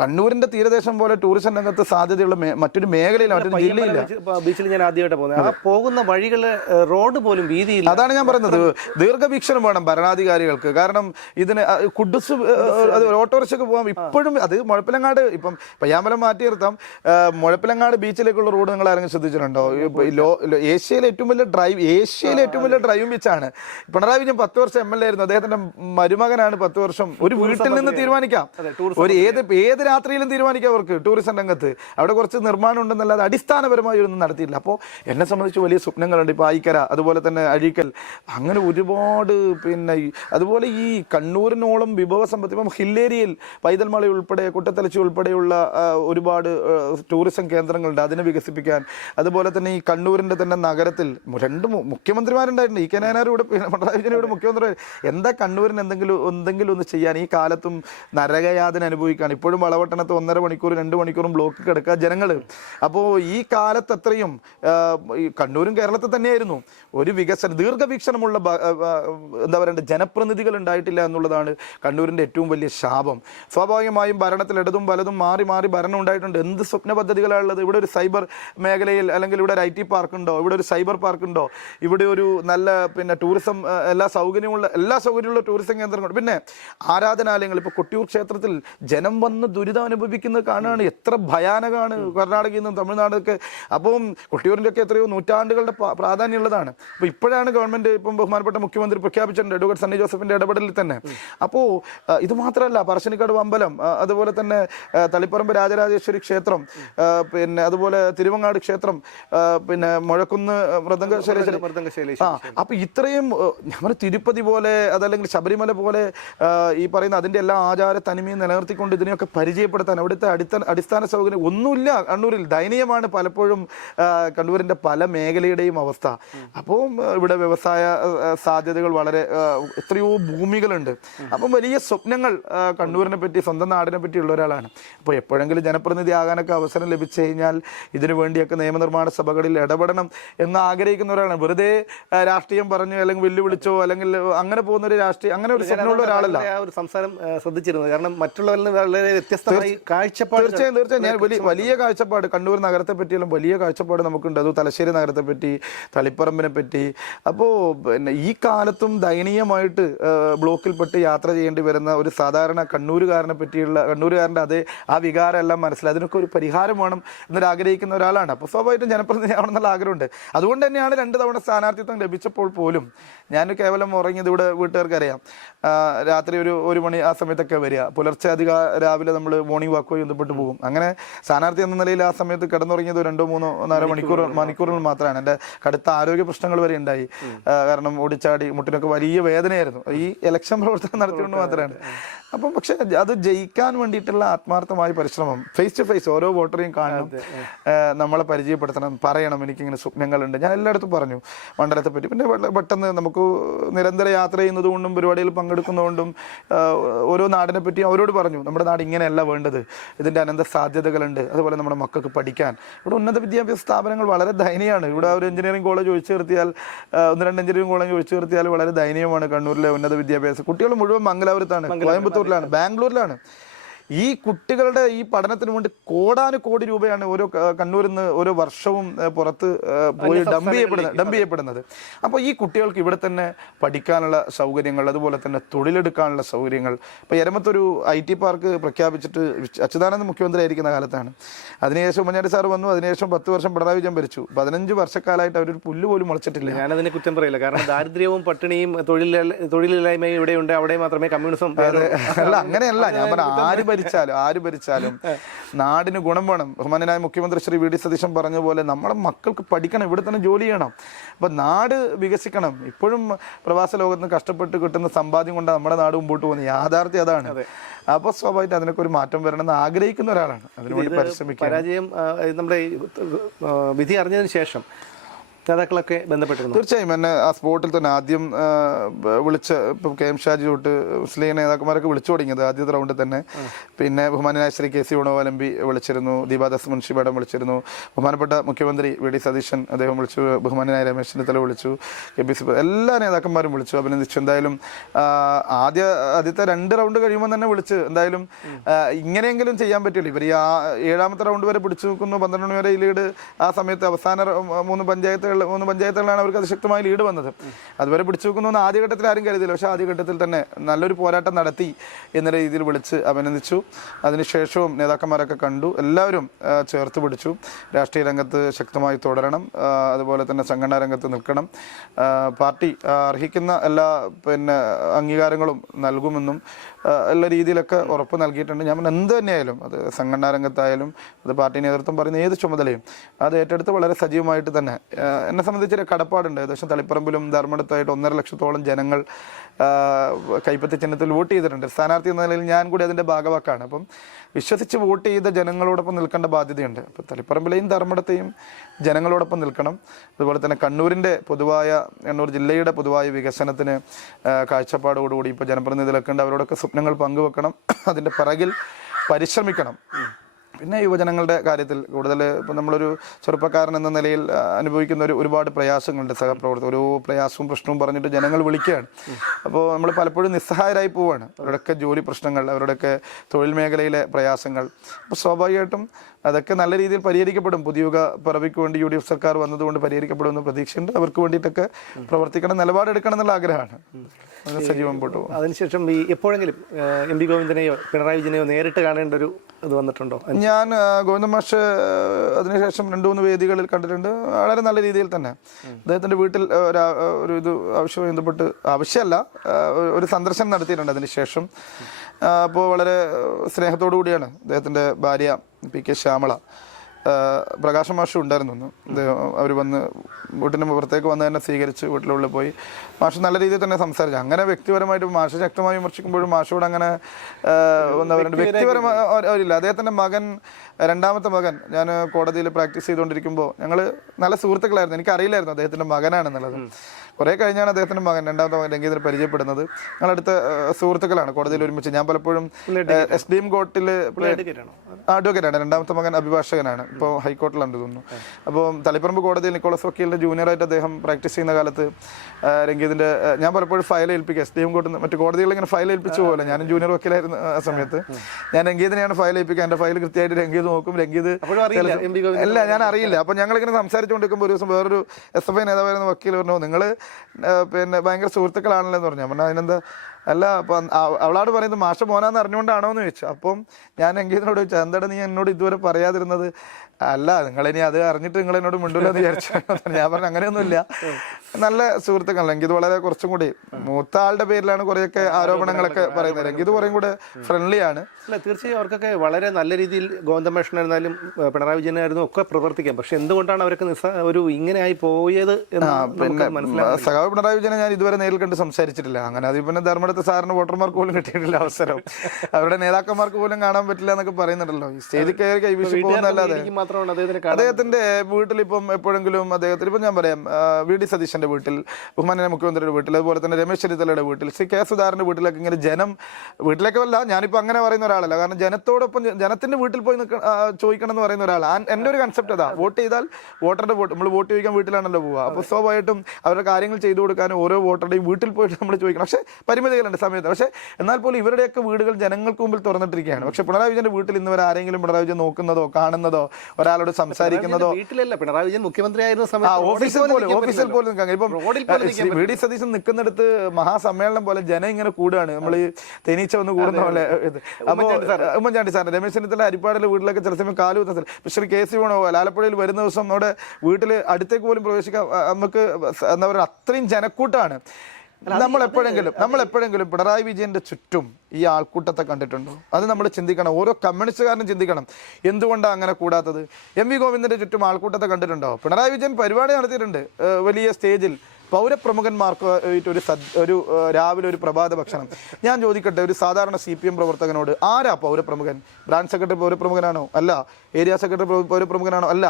കണ്ണൂരിൻ്റെ തീരദേശം പോലെ ടൂറിസം രംഗത്ത് സാധ്യതയുള്ള മറ്റൊരു മേഖലയില്ല, മറ്റൊരു ജില്ലയില്ല. ബീച്ചിൽ ഞാൻ ആദ്യമായിട്ട് പോകുന്നത്, ആ പോകുന്ന വഴികള് റോഡ് പോലും വീതിയില്ല. അതാണ് ഞാൻ പറയുന്നത്, ദീർഘവീക്ഷണം വേണം ഭരണാധികാരികൾക്ക്. കാരണം ഇതിന് കുഡുസ് അത് ഓട്ടോറിക്ഷയ്ക്ക് പോകാം. ഇപ്പോഴും അത് മുഴപ്പിലങ്ങാട് ഇപ്പം പയ്യാമ്പലം മാറ്റി നിർത്താം, മുഴപ്പിലങ്ങാട് ബീച്ചിലേക്കുള്ള റോഡ് നിങ്ങൾ ആരെങ്കിലും ശ്രദ്ധിച്ചിട്ടുണ്ടോ? ഏഷ്യയിലെ ഏറ്റവും വലിയ ഡ്രൈവിംഗ് ബീച്ചാണ്. പിണറായി വിജയൻ 10 വർഷം MLA ആയിരുന്നു, അദ്ദേഹത്തിന്റെ മരുമകനാണ് 10 വർഷം. ഒരു വീട്ടിൽ നിന്ന് തീരുമാനിക്കാം, ഏത് രാത്രിയിലും തീരുമാനിക്കാം അവർക്ക് ടൂറിസം രംഗത്ത്. അവിടെ കുറച്ച് നിർമ്മാണം ഉണ്ടെന്നല്ലാതെ അടിസ്ഥാനപരമായി ഒന്നും നടത്തിയില്ല. അപ്പോൾ എന്നെ സംബന്ധിച്ച് വലിയ സ്വപ്നങ്ങളുണ്ട്. ഇപ്പോൾ ആയിക്കര, അതുപോലെ തന്നെ അഴീക്കൽ, അങ്ങനെ ഒരുപാട്. പിന്നെ അതുപോലെ ഈ കണ്ണൂരിനോളം വിഭവ സമ്പത്ത് ഇപ്പം ഹില്ലേരിയയിൽ പൈതൽമല ഉൾപ്പെടെ കുട്ടത്തലച്ചി ഉൾപ്പെടെയുള്ള ഒരുപാട് ടൂറിസം കേന്ദ്രങ്ങളുണ്ട്, അതിനെ വികസിപ്പിക്കാൻ. അതുപോലെ തന്നെ ഈ കണ്ണൂരിൻ്റെ തന്നെ നഗരത്തിൽ 2 മുഖ്യമന്ത്രിമാരുണ്ടായിട്ടുണ്ട്. ഇ കെ നായനാർ ഇവിടെ, പിണറായി വിജയൻ ഇവിടെ മുഖ്യമന്ത്രി. എന്താ കണ്ണൂരിന് എന്തെങ്കിലും ഒന്ന് ചെയ്യാൻ? ഈ കാലത്തും നരകയാതന അനുഭവിക്കുകയാണ്. ഇപ്പോഴും വളവട്ടണത്ത് 1.5 മണിക്കൂർ 2 മണിക്കൂറും ബ്ലോക്ക് കിടക്കുക ജനങ്ങൾ. അപ്പോൾ ഈ കാലത്ത് അത്രയും കണ്ണൂരും കേരളത്തിൽ തന്നെയായിരുന്നു ഒരു ദീർഘവീക്ഷണമുള്ള എന്താ പറയണ്ട ജനപ്രതിനിധികൾ ഉണ്ടായിട്ടില്ല എന്നുള്ളതാണ് കണ്ണൂരിൻ്റെ ഏറ്റവും വലിയ ശാപം. സ്വാഭാവികമായും ഭരണത്തിൽ ഇടതും വലതും മാറി ഭരണം ഉണ്ടായിട്ടുണ്ട്. എന്ത് സ്വപ്ന പദ്ധതികളാണുള്ളത്? ഇവിടെ ഒരു സൈബർ മേഖലയിൽ, അല്ലെങ്കിൽ ഇവിടെ ഒരു IT പാർക്കുണ്ടോ, ഇവിടെ ഒരു സൈബർ പാർക്കുണ്ടോ, ഇവിടെ ഒരു നല്ല ടൂറിസം എല്ലാ സൗകര്യമുള്ള ടൂറിസം കേന്ദ്രങ്ങളുണ്ട്. പിന്നെ ആരാധനാലയങ്ങൾ, ഇപ്പോൾ കൊട്ടിയൂർ ക്ഷേത്രത്തിൽ ജനം വന്ന് ദുരിതം അനുഭവിക്കുന്നത് കാണുകയാണ്. എത്ര ഭയാനകമാണ് കർണാടകയിൽ നിന്നും തമിഴ്നാടൊക്കെ. അപ്പം കൊട്ടിയൂരിൻ്റെയൊക്കെ എത്രയോ നൂറ്റാണ്ടുകളുടെ പ്രാധാന്യമുള്ളതാണ്. അപ്പോൾ ഇപ്പോഴാണ് ഗവൺമെൻറ്, ഇപ്പം ബഹുമാനപ്പെട്ട മുഖ്യമന്ത്രി പ്രഖ്യാപിച്ചിട്ടുണ്ട് അഡ്വക്കേറ്റ് സണ്ണി ജോസഫിൻ്റെ ഇടപെടലിൽ തന്നെ. അപ്പോൾ ഇത് മാത്രമല്ല, പറശ്ശിനിക്കടവ് അമ്പലം, അതുപോലെ തന്നെ തളിപ്പറമ്പ് രാജരാജേശ്വരി ക്ഷേത്രം, പിന്നെ അതുപോലെ തിരുവങ്ങാട് ക്ഷേത്രം, പിന്നെ മുഴക്കുന്ന് മൃദംഗശൈലേശ്വരി. അപ്പോൾ ഇത്രയും നമ്മൾ തിരുപ്പതി പോലെ അതല്ലെങ്കിൽ ശബരിമല പോലെ ഈ പറയുന്ന അതിൻ്റെ എല്ലാ ആചാര തനിമയും നിലനിർത്തിക്കൊണ്ട് ഇതിനെയൊക്കെ പരിചയപ്പെടുത്താൻ അവിടുത്തെ അടിസ്ഥാന സൗകര്യം ഒന്നുമില്ല കണ്ണൂരിൽ. ദയനീയമാണ് പലപ്പോഴും കണ്ണൂരിൻ്റെ പല മേഖലയുടെയും അവസ്ഥ. അപ്പോൾ ഇവിടെ വ്യവസായ സാധ്യതകൾ വളരെ എത്രയോ ഭൂമികളുണ്ട്. അപ്പം വലിയ സ്വപ്നങ്ങൾ കണ്ണൂരിനെ പറ്റി, സ്വന്തം നാടിനെ പറ്റിയുള്ള ഒരാളാണ്. അപ്പോൾ എപ്പോഴെങ്കിലും ജനപ്രതിനിധി ആകാനൊക്കെ അവസരം ലഭിച്ചു കഴിഞ്ഞാൽ ഇതിനു വേണ്ടിയൊക്കെ നിയമനിർമ്മാണ സഭകളിൽ ഇടപെടണം എന്ന് ആഗ്രഹിക്കുന്ന ഒരാളാണ്. വെറുതെ രാഷ്ട്രീയം പറഞ്ഞു അല്ലെങ്കിൽ വെല്ലുവിളിച്ചോ അല്ലെങ്കിൽ അങ്ങനെ പോകുന്ന ഒരു അങ്ങനെ ഒരു സ്വപ്നമുള്ള ഒരാളല്ല. ഒരു സംസാരം ശ്രദ്ധിച്ചിരുന്നത്, കാരണം മറ്റുള്ളവരിൽ വളരെ വ്യത്യസ്തമായി കാഴ്ചപ്പാട്. തീർച്ചയായും ഞാൻ വലിയ കാഴ്ചപ്പാട് കണ്ണൂർ നഗരത്തെ പറ്റിയാലും വലിയ കാഴ്ചപ്പാട് നമുക്കുണ്ട്. അത് തലശ്ശേരി നഗരത്തെ പറ്റി, തളിപ്പറമ്പിനെ പറ്റി. അപ്പോൾ പിന്നെ ഈ കാലത്തും ദയനീയമായിട്ട് ബ്ലോക്കിൽപ്പെട്ട് യാത്ര ചെയ്യേണ്ടി വരുന്ന ഒരു സാധാരണ കണ്ണൂരുകാരൻ്റെ അതേ ആ വികാരം എല്ലാം മനസ്സിലായി. അതിനൊക്കെ ഒരു പരിഹാരം വേണം എന്നൊരു ആഗ്രഹിക്കുന്ന ഒരാളാണ്. അപ്പോൾ സ്വാഭാവികമായിട്ടും ജനപ്രതിനിധി ആവണമെന്നുള്ള ആഗ്രഹമുണ്ട്. അതുകൊണ്ട് തന്നെയാണ് 2 തവണ സ്ഥാനാർത്ഥിത്വം ലഭിച്ചപ്പോൾ പോലും ഞാൻ കേവലം ഉറങ്ങിയത്. ഇവിടെ വീട്ടുകാർക്കറിയാം, രാത്രി ഒരു 1 മണി ആ സമയത്തൊക്കെ വരിക, പുലർച്ചെ രാവിലെ നമ്മൾ മോർണിംഗ് വാക്കുമായി ബന്ധപ്പെട്ട് പോകും. അങ്ങനെ സ്ഥാനാർത്ഥി എന്ന നിലയിൽ ആ സമയത്ത് കിടന്നുറങ്ങിയത് 2, 3, 4 മണിക്കൂറുകൾ മാത്രമാണ്. എൻ്റെ കടുത്ത ആരോഗ്യ പ്രശ്നങ്ങൾ വരെ ഉണ്ടായി. കാരണം ഓടിച്ചാടി മുട്ടിനൊക്കെ വലിയ വേദനയായിരുന്നു. ഈ ഇലക്ഷൻ പ്രവർത്തനം നടത്തിക്കൊണ്ട് മാത്രമാണ്. അപ്പം പക്ഷെ അത് ജയിക്കാൻ വേണ്ടിയിട്ടുള്ള ആത്മാർത്ഥമായ പരിശ്രമം, ഫേസ് ടു ഫേസ് ഓരോ വോട്ടറെയും കാണണം, നമ്മളെ പരിചയപ്പെടുത്തണം, പറയണം എനിക്കിങ്ങനെ സ്വപ്നങ്ങളുണ്ട്. ഞാൻ എല്ലായിടത്തും പറഞ്ഞു മണ്ഡലത്തെ പറ്റി. പിന്നെ പെട്ടെന്ന് നമുക്ക് നിരന്തര യാത്ര ചെയ്യുന്നത് കൊണ്ടും പരിപാടിയിൽ പങ്കെടുക്കുന്നതുകൊണ്ടും ഓരോ നാടിനെ പറ്റി അവരോട് പറഞ്ഞു, നമ്മുടെ നാട് ഇങ്ങനെയല്ല വേണ്ടത്, ഇതിൻ്റെ അനന്ത സാധ്യതകളുണ്ട്, അതുപോലെ നമ്മുടെ മക്കൾക്ക് പഠിക്കാൻ. ഇവിടെ ഉന്നത വിദ്യാഭ്യാസ സ്ഥാപനങ്ങൾ വളരെ ദയനീയമാണ്. ഇവിടെ ഒരു എഞ്ചിനീയറിംഗ് കോളേജ് ഒഴിച്ചു നിർത്തിയാൽ, 1-2 എഞ്ചിനീയറിംഗ് കോളേജ് ഒഴിച്ചു നിർത്തിയാൽ വളരെ ദയനീയമാണ് കണ്ണൂരിലെ ഉന്നത വിദ്യാഭ്യാസം. കുട്ടികൾ മുഴുവൻ മംഗലാപുരത്താണ്, കോയമ്പത്തൂരിലാണ്, ബാംഗ്ലൂരിലാണ്. ഈ കുട്ടികളുടെ ഈ പഠനത്തിന് വേണ്ടി കോടാനുകോടി രൂപയാണ് ഓരോ കണ്ണൂരിൽ നിന്ന് ഓരോ വർഷവും പുറത്ത് പോയി ഡംപ് ചെയ്യപ്പെടുന്നത്. അപ്പോൾ ഈ കുട്ടികൾക്ക് ഇവിടെ തന്നെ പഠിക്കാനുള്ള സൗകര്യങ്ങൾ, അതുപോലെ തന്നെ തൊഴിലെടുക്കാനുള്ള സൗകര്യങ്ങൾ. ഇപ്പോൾ എരമത്തൊരു IT പാർക്ക് പ്രഖ്യാപിച്ചിട്ട് അച്യുതാനന്ദൻ മുഖ്യമന്ത്രി ആയിരിക്കുന്ന കാലത്താണ്. അതിനുശേഷം ഉമ്മൻചാണ്ടി സാർ വന്നു. അതിനുശേഷം 10 വർഷം പിണറായി വിജയൻ ഭരിച്ചു. 15 വർഷക്കാലമായിട്ട് അവരൊരു പുല്ല് പോലും മുളച്ചിട്ടില്ല. ഞാനതിനെ കുറ്റം പറയില്ല, കാരണം ദാരിദ്ര്യവും പട്ടിണിയും തൊഴിലില്ലായ്മയും ഇവിടെയുണ്ട്. അവിടെ മാത്രമേ കമ്മ്യൂണിസം അല്ല, അങ്ങനെയല്ല ഞാൻ പറഞ്ഞ. ആര് ഭരിച്ചാലും നാടിന് ഗുണം വേണം. ബഹുമാന്യനായ മുഖ്യമന്ത്രി ശ്രീ VD സതീശൻ പറഞ്ഞ പോലെ നമ്മുടെ മക്കൾക്ക് പഠിക്കണം, ഇവിടെ തന്നെ ജോലി ചെയ്യണം, അപ്പം നാട് വികസിക്കണം. ഇപ്പോഴും പ്രവാസ ലോകത്ത് കഷ്ടപ്പെട്ട് കിട്ടുന്ന സമ്പാദ്യം കൊണ്ട് നമ്മുടെ നാട് മുമ്പോട്ട് പോകുന്നത് യാഥാർത്ഥ്യം അതാണ്. അപ്പോൾ സ്വാഭാവികമായിട്ട് അതിനൊക്കെ ഒരു മാറ്റം വരണമെന്ന് ആഗ്രഹിക്കുന്ന ഒരാളാണ്. അതിനുവേണ്ടി പരിശ്രമിക്കുക. പരാജയം നമ്മുടെ വിധി അറിഞ്ഞതിന് ശേഷം നേതാക്കളൊക്കെ ബന്ധപ്പെട്ടിരുന്നു? തീർച്ചയായും എന്നെ ആ സ്പോട്ടിൽ തന്നെ ആദ്യം വിളിച്ച ഇപ്പം കെ എം ഷാജി തൊട്ട് മുസ്ലിം നേതാക്കന്മാരൊക്കെ വിളിച്ചു തുടങ്ങിയത് ആദ്യത്തെ റൗണ്ടിൽ തന്നെ. പിന്നെ ബഹുമാനായ ശ്രീ KC വേണുഗോപാൽ MP വിളിച്ചിരുന്നു, ദീപാദാസ് മുൻഷി മേഡം വിളിച്ചിരുന്നു, ബഹുമാനപ്പെട്ട മുഖ്യമന്ത്രി VD സതീശൻ അദ്ദേഹം വിളിച്ചു, ബഹുമാനായ രമേശ് ചെന്നിത്തല വിളിച്ചു, KPC എല്ലാ നേതാക്കന്മാരും വിളിച്ചു, അഭിനന്ദിച്ചു. എന്തായാലും ആദ്യത്തെ 2 റൗണ്ട് കഴിയുമ്പോൾ തന്നെ വിളിച്ച് എന്തായാലും ഇങ്ങനെയെങ്കിലും ചെയ്യാൻ പറ്റില്ല. ഇവർ ഈ 7ാമത്തെ റൗണ്ട് വരെ പിടിച്ചു നിൽക്കുന്നു, 12 മണി വരെ ഈ ലീഡ്. ആ സമയത്ത് അവസാന 3 പഞ്ചായത്തുകളിലാണ് അവർക്ക് അതിശക്തമായ ലീഡ് വന്നത്. അതുവരെ പിടിച്ചു നിൽക്കുന്നു ആദ്യഘട്ടത്തിൽ ആരും കരുതില്ല. പക്ഷേ ആദ്യഘട്ടത്തിൽ തന്നെ നല്ലൊരു പോരാട്ടം നടത്തി എന്നുള്ള രീതിയിൽ വിളിച്ച് അഭിനന്ദിച്ചു. അതിനുശേഷവും നേതാക്കന്മാരൊക്കെ കണ്ടു, എല്ലാവരും ചേർത്ത് പിടിച്ചു. രാഷ്ട്രീയ രംഗത്ത് ശക്തമായി തുടരണം, അതുപോലെ തന്നെ സംഘടനാ രംഗത്ത് നിൽക്കണം, പാർട്ടി അർഹിക്കുന്ന എല്ലാ അംഗീകാരങ്ങളും നൽകുമെന്നും എല്ലാ രീതിയിലൊക്കെ ഉറപ്പ് നൽകിയിട്ടുണ്ട്. ഞാൻ എന്ത് തന്നെയായാലും, അത് സംഘടനാ രംഗത്തായാലും അത് പാർട്ടി നേതൃത്വം പറയുന്ന ഏത് ചുമതലയും അത് ഏറ്റെടുത്ത് വളരെ സജീവമായിട്ട് തന്നെ. എന്നെ സംബന്ധിച്ചൊരു കടപ്പാടുണ്ട്. ഏകദേശം തളിപ്പറമ്പിലും ധർമ്മടത്തായിട്ട് 1.5 ലക്ഷത്തോളം ജനങ്ങൾ കൈപ്പത്തി ചിഹ്നത്തിൽ വോട്ട് ചെയ്തിട്ടുണ്ട്. സ്ഥാനാർത്ഥി എന്ന നിലയിൽ ഞാൻ കൂടി അതിൻ്റെ ഭാഗവാക്കാണ്. അപ്പം വിശ്വസിച്ച് വോട്ട് ചെയ്ത ജനങ്ങളോടൊപ്പം നിൽക്കേണ്ട ബാധ്യതയോടെ അപ്പോൾ തളിപ്പറമ്പിലെയും ധർമ്മടത്തെയും ജനങ്ങളോടൊപ്പം നിൽക്കണം. അതുപോലെ തന്നെ കണ്ണൂർ ജില്ലയുടെ പൊതുവായ വികസനത്തിന് കാഴ്ചപ്പാടോടുകൂടി ഇപ്പോൾ ജനപ്രതിനിധികളൊക്കെ ഉണ്ട്, അവരോടൊക്കെ സ്വപ്നങ്ങൾ പങ്കുവെക്കണം, അതിൻ്റെ പിറകിൽ പരിശ്രമിക്കണം. പിന്നെ യുവജനങ്ങളുടെ കാര്യത്തിൽ കൂടുതൽ ഇപ്പോൾ നമ്മളൊരു ചെറുപ്പക്കാരൻ എന്ന നിലയിൽ അനുഭവിക്കുന്ന ഒരുപാട് പ്രയാസങ്ങളുണ്ട്. സഹപ്രവർത്തകർ ഓരോ പ്രയാസവും പ്രശ്നവും പറഞ്ഞിട്ട് ജനങ്ങൾ വിളിക്കുകയാണ്. അപ്പോൾ നമ്മൾ പലപ്പോഴും നിസ്സഹായരായി പോവുകയാണ്. അവരുടെയൊക്കെ ജോലി പ്രശ്നങ്ങൾ, അവരുടെയൊക്കെ തൊഴിൽ മേഖലയിലെ പ്രയാസങ്ങൾ. അപ്പോൾ സ്വാഭാവികമായിട്ടും അതൊക്കെ നല്ല രീതിയിൽ പരിഹരിക്കപ്പെടും. പുതിയ പിറവിക്ക് വേണ്ടി UDF സർക്കാർ വന്നതുകൊണ്ട് പരിഹരിക്കപ്പെടുമെന്ന് പ്രതീക്ഷയുണ്ട്. അവർക്ക് വേണ്ടിയിട്ടൊക്കെ പ്രവർത്തിക്കണം, നിലപാടെടുക്കണം എന്നുള്ള ആഗ്രഹമാണ്. സജീവം മുമ്പോട്ട് പോകും. അതിനുശേഷം എപ്പോഴെങ്കിലും MP ഗോവിന്ദനെയോ പിണറായി വിജയനെയോ നേരിട്ട് കാണേണ്ട ഒരു ഇത് വന്നിട്ടുണ്ടോ? ഞാൻ ഗോവിന്ദൻ മാഷ് അതിനുശേഷം 2-3 വേദികളിൽ കണ്ടിട്ടുണ്ട്. വളരെ നല്ല രീതിയിൽ തന്നെ അദ്ദേഹത്തിൻ്റെ വീട്ടിൽ ഒരു ആവശ്യവുമായി ബന്ധപ്പെട്ട് ആവശ്യമല്ല, ഒരു സന്ദർശനം നടത്തിയിട്ടുണ്ട് അതിനുശേഷം. അപ്പോൾ വളരെ സ്നേഹത്തോടു കൂടിയാണ് അദ്ദേഹത്തിൻ്റെ ഭാര്യ PK ശ്യാമള, പ്രകാശ് മാഷും ഉണ്ടായിരുന്നു. അവർ വന്ന് വീട്ടിന് പുറത്തേക്ക് വന്ന് തന്നെ സ്വീകരിച്ച് വീട്ടിലുള്ളിൽ പോയി. മാഷ് നല്ല രീതിയിൽ തന്നെ സംസാരിച്ചു. അങ്ങനെ വ്യക്തിപരമായിട്ട് മാഷ് ശക്തമായി വിമർശിക്കുമ്പോഴും മാഷോട് അങ്ങനെ എന്താ പറയുക വ്യക്തിപരമായില്ല. അദ്ദേഹത്തിൻ്റെ മകൻ, 2ാമത്തെ മകൻ, ഞാൻ കോടതിയിൽ പ്രാക്ടീസ് ചെയ്തുകൊണ്ടിരിക്കുമ്പോൾ ഞങ്ങൾ നല്ല സുഹൃത്തുക്കളായിരുന്നു. എനിക്കറിയില്ലായിരുന്നു അദ്ദേഹത്തിൻ്റെ മകനാണെന്നുള്ളത്. കുറേ കഴിഞ്ഞാണ് അദ്ദേഹത്തിൻ്റെ മകൻ, 2ാമത്തെ മകൻ രംഗീന്ദ്രൻ പരിചയപ്പെടുന്നത്. ഞങ്ങളടുത്ത സുഹൃത്തുക്കളാണ്, കോടതിയിൽ ഒരുമിച്ച്. ഞാൻ പലപ്പോഴും SDM കോർട്ടിൽ അഡ്വക്കേറ്റാണ്, 2ാമത്തെ മകൻ അഭിഭാഷകനാണ്, ഇപ്പോൾ ഹൈക്കോർട്ടിലാണ് തോന്നുന്നു. അപ്പോൾ തളിപ്പറമ്പ് കോടതിയിൽ നിക്കോളസ് വക്കീലിൻ്റെ ജൂനിയറായിട്ട് അദ്ദേഹം പ്രാക്ടീസ് ചെയ്യുന്ന കാലത്ത് രംഗീതിൻ്റെ ഞാൻ പലപ്പോഴും ഫയൽ ഏൽപ്പിക്കുക. SDM കോർട്ടിൽ മറ്റു കോടതികളിൽ ഇങ്ങനെ ഫയൽ ഏൽപ്പിച്ചു പോലെ, ഞാനും ജൂനിയർ വക്കീലായിരുന്നു ആ സമയത്ത്. ഞാൻ രംഗീതിനെയാണ് ഫയൽ ഏൽപ്പിക്കുക. എൻ്റെ ഫയൽ കൃത്യമായിട്ട് രംഗീത് നോക്കും. രംഗീത് അല്ല, ഞാൻ അറിയില്ല. അപ്പോൾ ഞങ്ങളിങ്ങനെ സംസാരിച്ചുകൊണ്ടിരിക്കുമ്പോൾ ഒരു ദിവസം വേറൊരു SFI നേതാവായിരുന്ന വക്കീൽ പറഞ്ഞു, നിങ്ങൾ ഭയങ്കര സുഹൃത്തുക്കളാണല്ലോ എന്ന് പറഞ്ഞു. ഞാൻ പറഞ്ഞാൽ അതിനെന്താ, അല്ല അപ്പം അവളോട് പറയുന്നത് മാഷ മോനാന്ന് അറിഞ്ഞുകൊണ്ടാണോ എന്ന് ചോദിച്ചു. അപ്പം ഞാൻ രംഗീതിനോട് ചോദിച്ചു, എന്താണ് നീ എന്നോട് ഇതുവരെ പറയാതിരുന്നത്? അല്ല, നിങ്ങളിനി അത് അറിഞ്ഞിട്ട് നിങ്ങൾ എന്നോട് മിണ്ടില്ല എന്ന് വിചാരിച്ചു. ഞാൻ പറഞ്ഞു അങ്ങനെയൊന്നുമില്ല, നല്ല സുഹൃത്തുക്കളാണ്. രംഗീത് വളരെ കുറച്ചും കൂടി മൂത്ത ആളുടെ പേരിലാണ് കുറേയൊക്കെ ആരോപണങ്ങളൊക്കെ പറയുന്നത്. രംഗീത് കുറേയും കൂടെ ഫ്രണ്ട്ലി ആണ്. അല്ല, തീർച്ചയായും അവർക്കൊക്കെ വളരെ നല്ല രീതിയിൽ ഗോവിന്ദൻ മാഷനായിരുന്നാലും പിണറായി വിജയനായിരുന്നു ഒക്കെ പ്രവർത്തിക്കാം. പക്ഷെ എന്തുകൊണ്ടാണ് അവർക്ക് ഒരു ഇങ്ങനെ ആയി പോയത് എന്ന് മനസ്സിലായി. സഖാവ് പിണറായി വിജയനെ ഞാൻ ഇതുവരെ നേരിൽ കണ്ട് സംസാരിച്ചിട്ടില്ല. അങ്ങനെ അതിൽ പിന്നെ ധർമ്മടത്തെ സാറിന് വോട്ടർമാർക്ക് പോലും കിട്ടിയിട്ടില്ല അവസരം. അവരുടെ നേതാക്കന്മാർക്ക് പോലും കാണാൻ പറ്റില്ല എന്നൊക്കെ പറയുന്നുണ്ടല്ലോ. ഈ സ്റ്റേജിൽ കയറി കൈവീശി പോകുന്നല്ലാതെ അദ്ദേഹത്തിന്റെ വീട്ടിൽ ഇപ്പം എപ്പോഴെങ്കിലും അദ്ദേഹത്തിന് ഇപ്പം ഞാൻ പറയാം, VD സതീശന്റെ വീട്ടിൽ, ബഹുമാന്യ മുഖ്യമന്ത്രിയുടെ വീട്ടിൽ, അതുപോലെ തന്നെ രമേശ് ചെന്നിത്തലയുടെ വീട്ടിൽ, ശ്രീ K സുധാകരന്റെ വീട്ടിലൊക്കെ ഇങ്ങനെ വീട്ടിലേക്കല്ല, ഞാനിപ്പോൾ അങ്ങനെ പറയുന്ന ഒരാളല്ല. കാരണം ജനത്തോടൊപ്പം ജനത്തിന്റെ വീട്ടിൽ പോയി ചോദിക്കണം എന്ന് പറയുന്ന ഒരാളാണ്. എൻ്റെ ഒരു കൺസെപ്റ്റ് അതാ, വോട്ട് ചെയ്താൽ വോട്ടറുടെ വോട്ട്, നമ്മൾ വോട്ട് ചോദിക്കാൻ വീട്ടിലാണല്ലോ പോവുക. അപ്പോൾ സ്വാഭാവികമായിട്ടും അവരുടെ കാര്യങ്ങൾ ചെയ്തു കൊടുക്കാനും ഓരോ വോട്ടറുടെയും വീട്ടിൽ പോയിട്ട് നമ്മൾ ചോദിക്കണം. പക്ഷേ പരിമിതികളുണ്ട് സമയത്ത്. പക്ഷേ എന്നാൽ പോലും ഇവരുടെയൊക്കെ വീടുകൾ ജനങ്ങൾക്ക് മുമ്പിൽ തുറന്നിട്ടിരിക്കുകയാണ്. പക്ഷേ പിണറായി വിജയന്റെ വീട്ടിൽ ഇന്ന് വരെ ആരെങ്കിലും പിണറായി വിജയൻ നോക്കുന്നതോ കാണുന്നതോ ഒരാളോട് സംസാരിക്കുന്നതോ? വീട്ടിലല്ല, പിണറായി വിജയൻ മുഖ്യമന്ത്രി ആയിരുന്ന സമയത്ത് ഓഫീസിൽ പോലും നിൽക്കാൻ. ഇപ്പം VD സതീശൻ നിൽക്കുന്നിടത്ത് മഹാസമ്മേളനം പോലെ ജനം ഇങ്ങനെ കൂടുകയാണ്. നമ്മൾ ഈ തേനീച്ച വന്ന് കൂടുന്ന പോലെ. അപ്പോൾ ഉമ്മൻചാണ്ടി സാറിന്, രമേശ് ചെന്നിത്തല ഹരിപ്പാടിലെ വീട്ടിലൊക്കെ ചില സമയം കാലുകുത്ത ശ്രീ KC വേണുഗോപാൽ ആലപ്പുഴയിൽ വരുന്ന ദിവസം നമ്മുടെ വീട്ടിൽ അടുത്തേക്ക് പോലും പ്രവേശിക്കാൻ നമുക്ക് എന്താ പറയുക, അത്രയും ജനക്കൂട്ടാണ്. നമ്മൾ എപ്പോഴെങ്കിലും പിണറായി വിജയന്റെ ചുറ്റും ഈ ആൾക്കൂട്ടത്തെ കണ്ടിട്ടുണ്ടോ? അത് നമ്മൾ ചിന്തിക്കണം. ഓരോ കമ്മ്യൂണിസ്റ്റുകാരനും ചിന്തിക്കണം, എന്തുകൊണ്ടാണ് അങ്ങനെ കൂടാത്തത്? MV ഗോവിന്ദന്റെ ചുറ്റും ആൾക്കൂട്ടത്തെ കണ്ടിട്ടുണ്ടോ? പിണറായി വിജയൻ പരിപാടി നടത്തിയിട്ടുണ്ട് വലിയ സ്റ്റേജിൽ, പൗരപ്രമുഖന്മാർക്ക് ഒരു രാവിലെ ഒരു പ്രഭാത ഭക്ഷണം. ഞാൻ ചോദിക്കട്ടെ, ഒരു സാധാരണ CPM പ്രവർത്തകനോട് ആരാ പൗരപ്രമുഖൻ? ബ്രാഞ്ച് സെക്രട്ടറി പൗരപ്രമുഖനാണോ? അല്ല. ഏരിയ സെക്രട്ടറി പൗരപ്രമുഖനാണോ? അല്ല.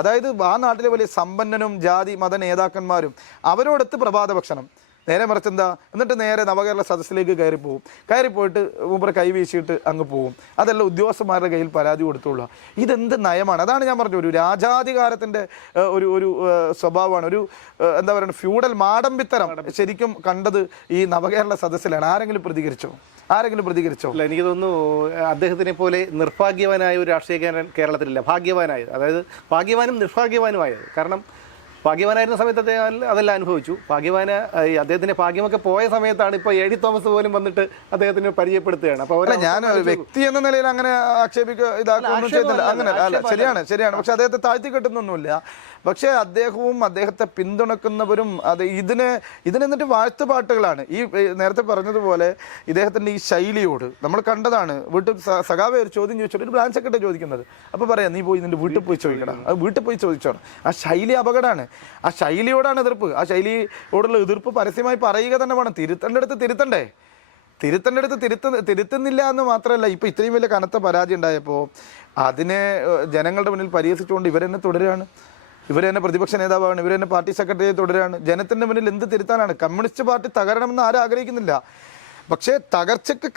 അതായത് ആ നാട്ടിലെ വലിയ സമ്പന്നനും ജാതി മത നേതാക്കന്മാരും അവരോടൊത്ത് പ്രഭാത ഭക്ഷണം. നേരെ മറിച്ച് എന്താ, എന്നിട്ട് നേരെ നവകേരള സദസ്സിലേക്ക് കയറിപ്പോയിട്ട് മൂപ്പരെ കൈവീശിയിട്ട് അങ്ങ് പോകും. അതെല്ലാം ഉദ്യോഗസ്ഥന്മാരുടെ കയ്യിൽ പരാതി കൊടുത്തുള്ള. ഇതെന്ത് നയമാണ്? അതാണ് ഞാൻ പറഞ്ഞത്, ഒരു രാജാധികാരത്തിൻ്റെ ഒരു സ്വഭാവമാണ്, ഒരു എന്താ പറയുക, ഫ്യൂഡൽ മാടമ്പിത്തരം ശരിക്കും കണ്ടത് ഈ നവകേരള സദസ്സിലാണ്. ആരെങ്കിലും പ്രതികരിച്ചോ? അല്ല, എനിക്ക് തോന്നുന്നു അദ്ദേഹത്തിനെ പോലെ നിർഭാഗ്യവാനായ ഒരു രാഷ്ട്രീയക്കാരൻ കേരളത്തിലില്ല. ഭാഗ്യവാനായത്, അതായത് ഭാഗ്യവാനും നിർഭാഗ്യവാനുമായത്. കാരണം ഭാഗ്യവാനായിരുന്ന സമയത്ത് അദ്ദേഹം അതെല്ലാം അനുഭവിച്ചു. അദ്ദേഹത്തിന്റെ ഭാഗ്യമൊക്കെ പോയ സമയത്താണ് ഇപ്പോൾ എ.ഡി. തോമസ് പോലും വന്നിട്ട് അദ്ദേഹത്തിന് പരിചയപ്പെടുത്തുകയാണ്. അപ്പോൾ ഞാൻ വ്യക്തി എന്ന നിലയിൽ അങ്ങനെ ഇതാക്കൊന്നും ചെയ്യുന്നില്ല. അങ്ങനെ അല്ല, ശരിയാണ്. പക്ഷെ അദ്ദേഹത്തെ താഴ്ത്തി കെട്ടുന്നൊന്നുമില്ല. പക്ഷേ അദ്ദേഹവും അദ്ദേഹത്തെ പിന്തുണക്കുന്നവരും ഇതിനെന്നിട്ട് വാഴ്ത്തുപാട്ടുകളാണ്. ഈ നേരത്തെ പറഞ്ഞതുപോലെ ഇദ്ദേഹത്തിൻ്റെ ഈ ശൈലിയോട് നമ്മൾ കണ്ടതാണ്. വീട്ടിൽ സഖാവെ ഒരു ചോദ്യം ചോദിച്ചോട്ട് ഒരു ബ്രാഞ്ച് സെക്രട്ടറി ചോദിക്കുന്നത്, അപ്പോൾ പറയാം, നീ പോയി നിന്റെ വീട്ടിൽ പോയി ചോദിക്കണം, അത് വീട്ടിൽ പോയി ചോദിച്ചോണം. ആ ശൈലി അപകടമാണ്. ആ ശൈലിയോടാണ് എതിർപ്പ്. ആ ശൈലിയോടുള്ള എതിർപ്പ് പരസ്യമായി പറയുക തന്നെ വേണം. തിരുത്തുന്നില്ല എന്ന് മാത്രമല്ല, ഇപ്പം ഇത്രയും വലിയ കനത്ത പരാജയം ഉണ്ടായപ്പോൾ അതിനെ ജനങ്ങളുടെ മുന്നിൽ പരിഹസിച്ചുകൊണ്ട് ഇവരെന്നെ തുടരുകയാണ്. ഇവർ തന്നെ പ്രതിപക്ഷ നേതാവാണ്, ഇവർ തന്നെ പാർട്ടി സെക്രട്ടറിയെ തുടരുകയാണ്. ജനത്തിൻ്റെ മുന്നിൽ എന്ത് തിരുത്താനാണ്? കമ്മ്യൂണിസ്റ്റ് പാർട്ടി തകരണമെന്ന് ആരും ആഗ്രഹിക്കുന്നില്ല. പക്ഷേ തകർച്ചയ്ക്ക്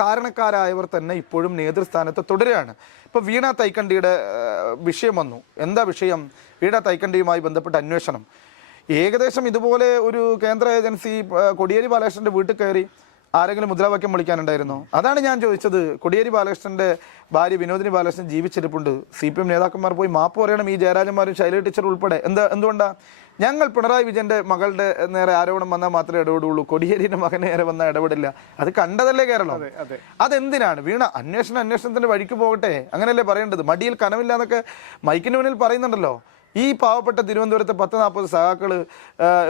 കാരണക്കാരായവർ തന്നെ ഇപ്പോഴും നേതൃസ്ഥാനത്ത് തുടരുകയാണ്. ഇപ്പോൾ വീണ തൈക്കണ്ടിയുടെ വിഷയം വന്നു. എന്താ വിഷയം? വീണ തൈക്കണ്ടിയുമായി ബന്ധപ്പെട്ട അന്വേഷണം. ഏകദേശം ഇതുപോലെ ഒരു കേന്ദ്ര ഏജൻസി കോടിയേരി ബാലകൃഷ്ണൻ്റെ വീട്ടിൽ കയറി ആരെങ്കിലും മുദ്രാവാക്യം വിളിക്കാനുണ്ടായിരുന്നോ? അതാണ് ഞാൻ ചോദിച്ചത്. കോടിയേരി ബാലകൃഷ്ണൻ്റെ ഭാര്യ വിനോദിനി ബാലകൃഷ്ണൻ ജീവിച്ചിരിപ്പുണ്ട്. CPM നേതാക്കന്മാർ പോയി മാപ്പ് പറയണം, ഈ ജയരാജന്മാരും ശൈലജ ടീച്ചർ ഉൾപ്പെടെ. എന്തുകൊണ്ടാണ്? ഞങ്ങൾ പിണറായി വിജയൻ്റെ മകളുടെ നേരെ ആരോപണം വന്നാൽ മാത്രമേ ഇടപെടുള്ളൂ, കോടിയേരിയുടെ മകന് നേരെ വന്നാൽ ഇടപെടില്ല. അത് കണ്ടതല്ലേ കേരളം? അതെന്തിനാണ്? വീണ അന്വേഷണത്തിൻ്റെ വഴിക്ക് പോകട്ടെ, അങ്ങനെയല്ലേ പറയേണ്ടത്? മടിയിൽ കനമില്ല എന്നൊക്കെ മൈക്കിന് മുന്നിൽ പറയുന്നുണ്ടല്ലോ. ഈ പാവപ്പെട്ട തിരുവനന്തപുരത്തെ 10-40 സഹാക്കൾ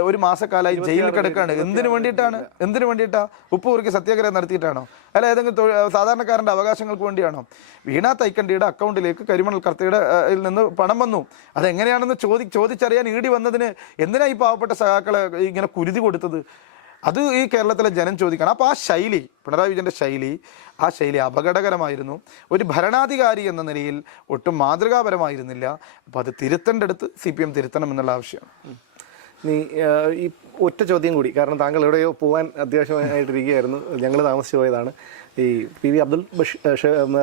ഒരു മാസക്കാലമായി ജയിലിൽ കിടക്കുകയാണ്. എന്തിനു വേണ്ടിയിട്ടാ? ഉപ്പ് കുറുക്കി സത്യാഗ്രഹം നടത്തിയിട്ടാണോ? അല്ല ഏതെങ്കിലും സാധാരണക്കാരൻ്റെ അവകാശങ്ങൾക്ക് വേണ്ടിയാണോ? വീണ തൈക്കണ്ടിയുടെ അക്കൗണ്ടിലേക്ക് കരിമണൽ കർത്തയുടെ നിന്ന് പണം വന്നു. അതെങ്ങനെയാണെന്ന് ചോദിച്ചറിയാൻ ED വന്നതിന് എന്തിനാ ഈ പാവപ്പെട്ട സഹാക്കളെ ഇങ്ങനെ കുരുതി കൊടുത്തത്? അത് ഈ കേരളത്തിലെ ജനം ചോദിക്കണം. അപ്പോൾ ആ ശൈലി, പിണറായി വിജയൻ്റെ ശൈലി അപകടകരമായിരുന്നു. ഒരു ഭരണാധികാരി എന്ന നിലയിൽ ഒട്ടും മാതൃകാപരമായിരുന്നില്ല. അപ്പോൾ അത് തിരുത്തേണ്ടടുത്ത് CPM തിരുത്തണം എന്നുള്ള ആവശ്യമാണ്. ഈ ഒറ്റ ചോദ്യം കൂടി, കാരണം താങ്കൾ എവിടെയോ പോകാൻ അത്യാവശ്യമായിട്ടിരിക്കുകയായിരുന്നു, ഞങ്ങൾ താമസിച്ചു പോയതാണ്. ഈ PV അബ്ദുൽ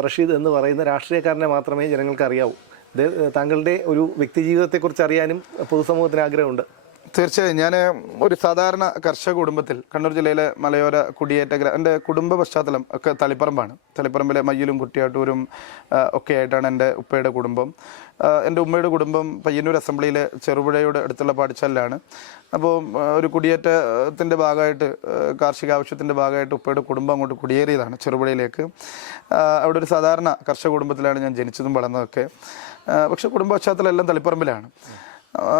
റഷീദ് എന്ന് പറയുന്ന രാഷ്ട്രീയക്കാരനെ മാത്രമേ ജനങ്ങൾക്ക് അറിയാവൂ. താങ്കളുടെ ഒരു വ്യക്തി ജീവിതത്തെക്കുറിച്ച് അറിയാനും പൊതുസമൂഹത്തിന് ആഗ്രഹമുണ്ട്. തീർച്ചയായും. ഞാൻ ഒരു സാധാരണ കർഷക കുടുംബത്തിൽ, കണ്ണൂർ ജില്ലയിലെ മലയോര കുടിയേറ്റ എൻ്റെ കുടുംബ പശ്ചാത്തലം ഒക്കെ തളിപ്പറമ്പാണ്. തളിപ്പറമ്പിലെ മയ്യിലും കുട്ടിയാട്ടൂരും ഒക്കെ ആയിട്ടാണ് എൻ്റെ ഉപ്പയുടെ കുടുംബം. എൻ്റെ ഉമ്മയുടെ കുടുംബം പയ്യന്നൂർ അസംബ്ലിയിലെ ചെറുപുഴയുടെ അടുത്തുള്ള പാടിച്ചാലിലാണ്. അപ്പോൾ ഒരു കുടിയേറ്റത്തിൻ്റെ ഭാഗമായിട്ട്, കാർഷിക ആവശ്യത്തിൻ്റെ ഭാഗമായിട്ട് ഉപ്പയുടെ കുടുംബം അങ്ങോട്ട് കുടിയേറിയതാണ് ചെറുപുഴയിലേക്ക്. അവിടെ ഒരു സാധാരണ കർഷക കുടുംബത്തിലാണ് ഞാൻ ജനിച്ചതും വളർന്നതൊക്കെ. പക്ഷേ കുടുംബ പശ്ചാത്തലം എല്ലാം തളിപ്പറമ്പിലാണ്.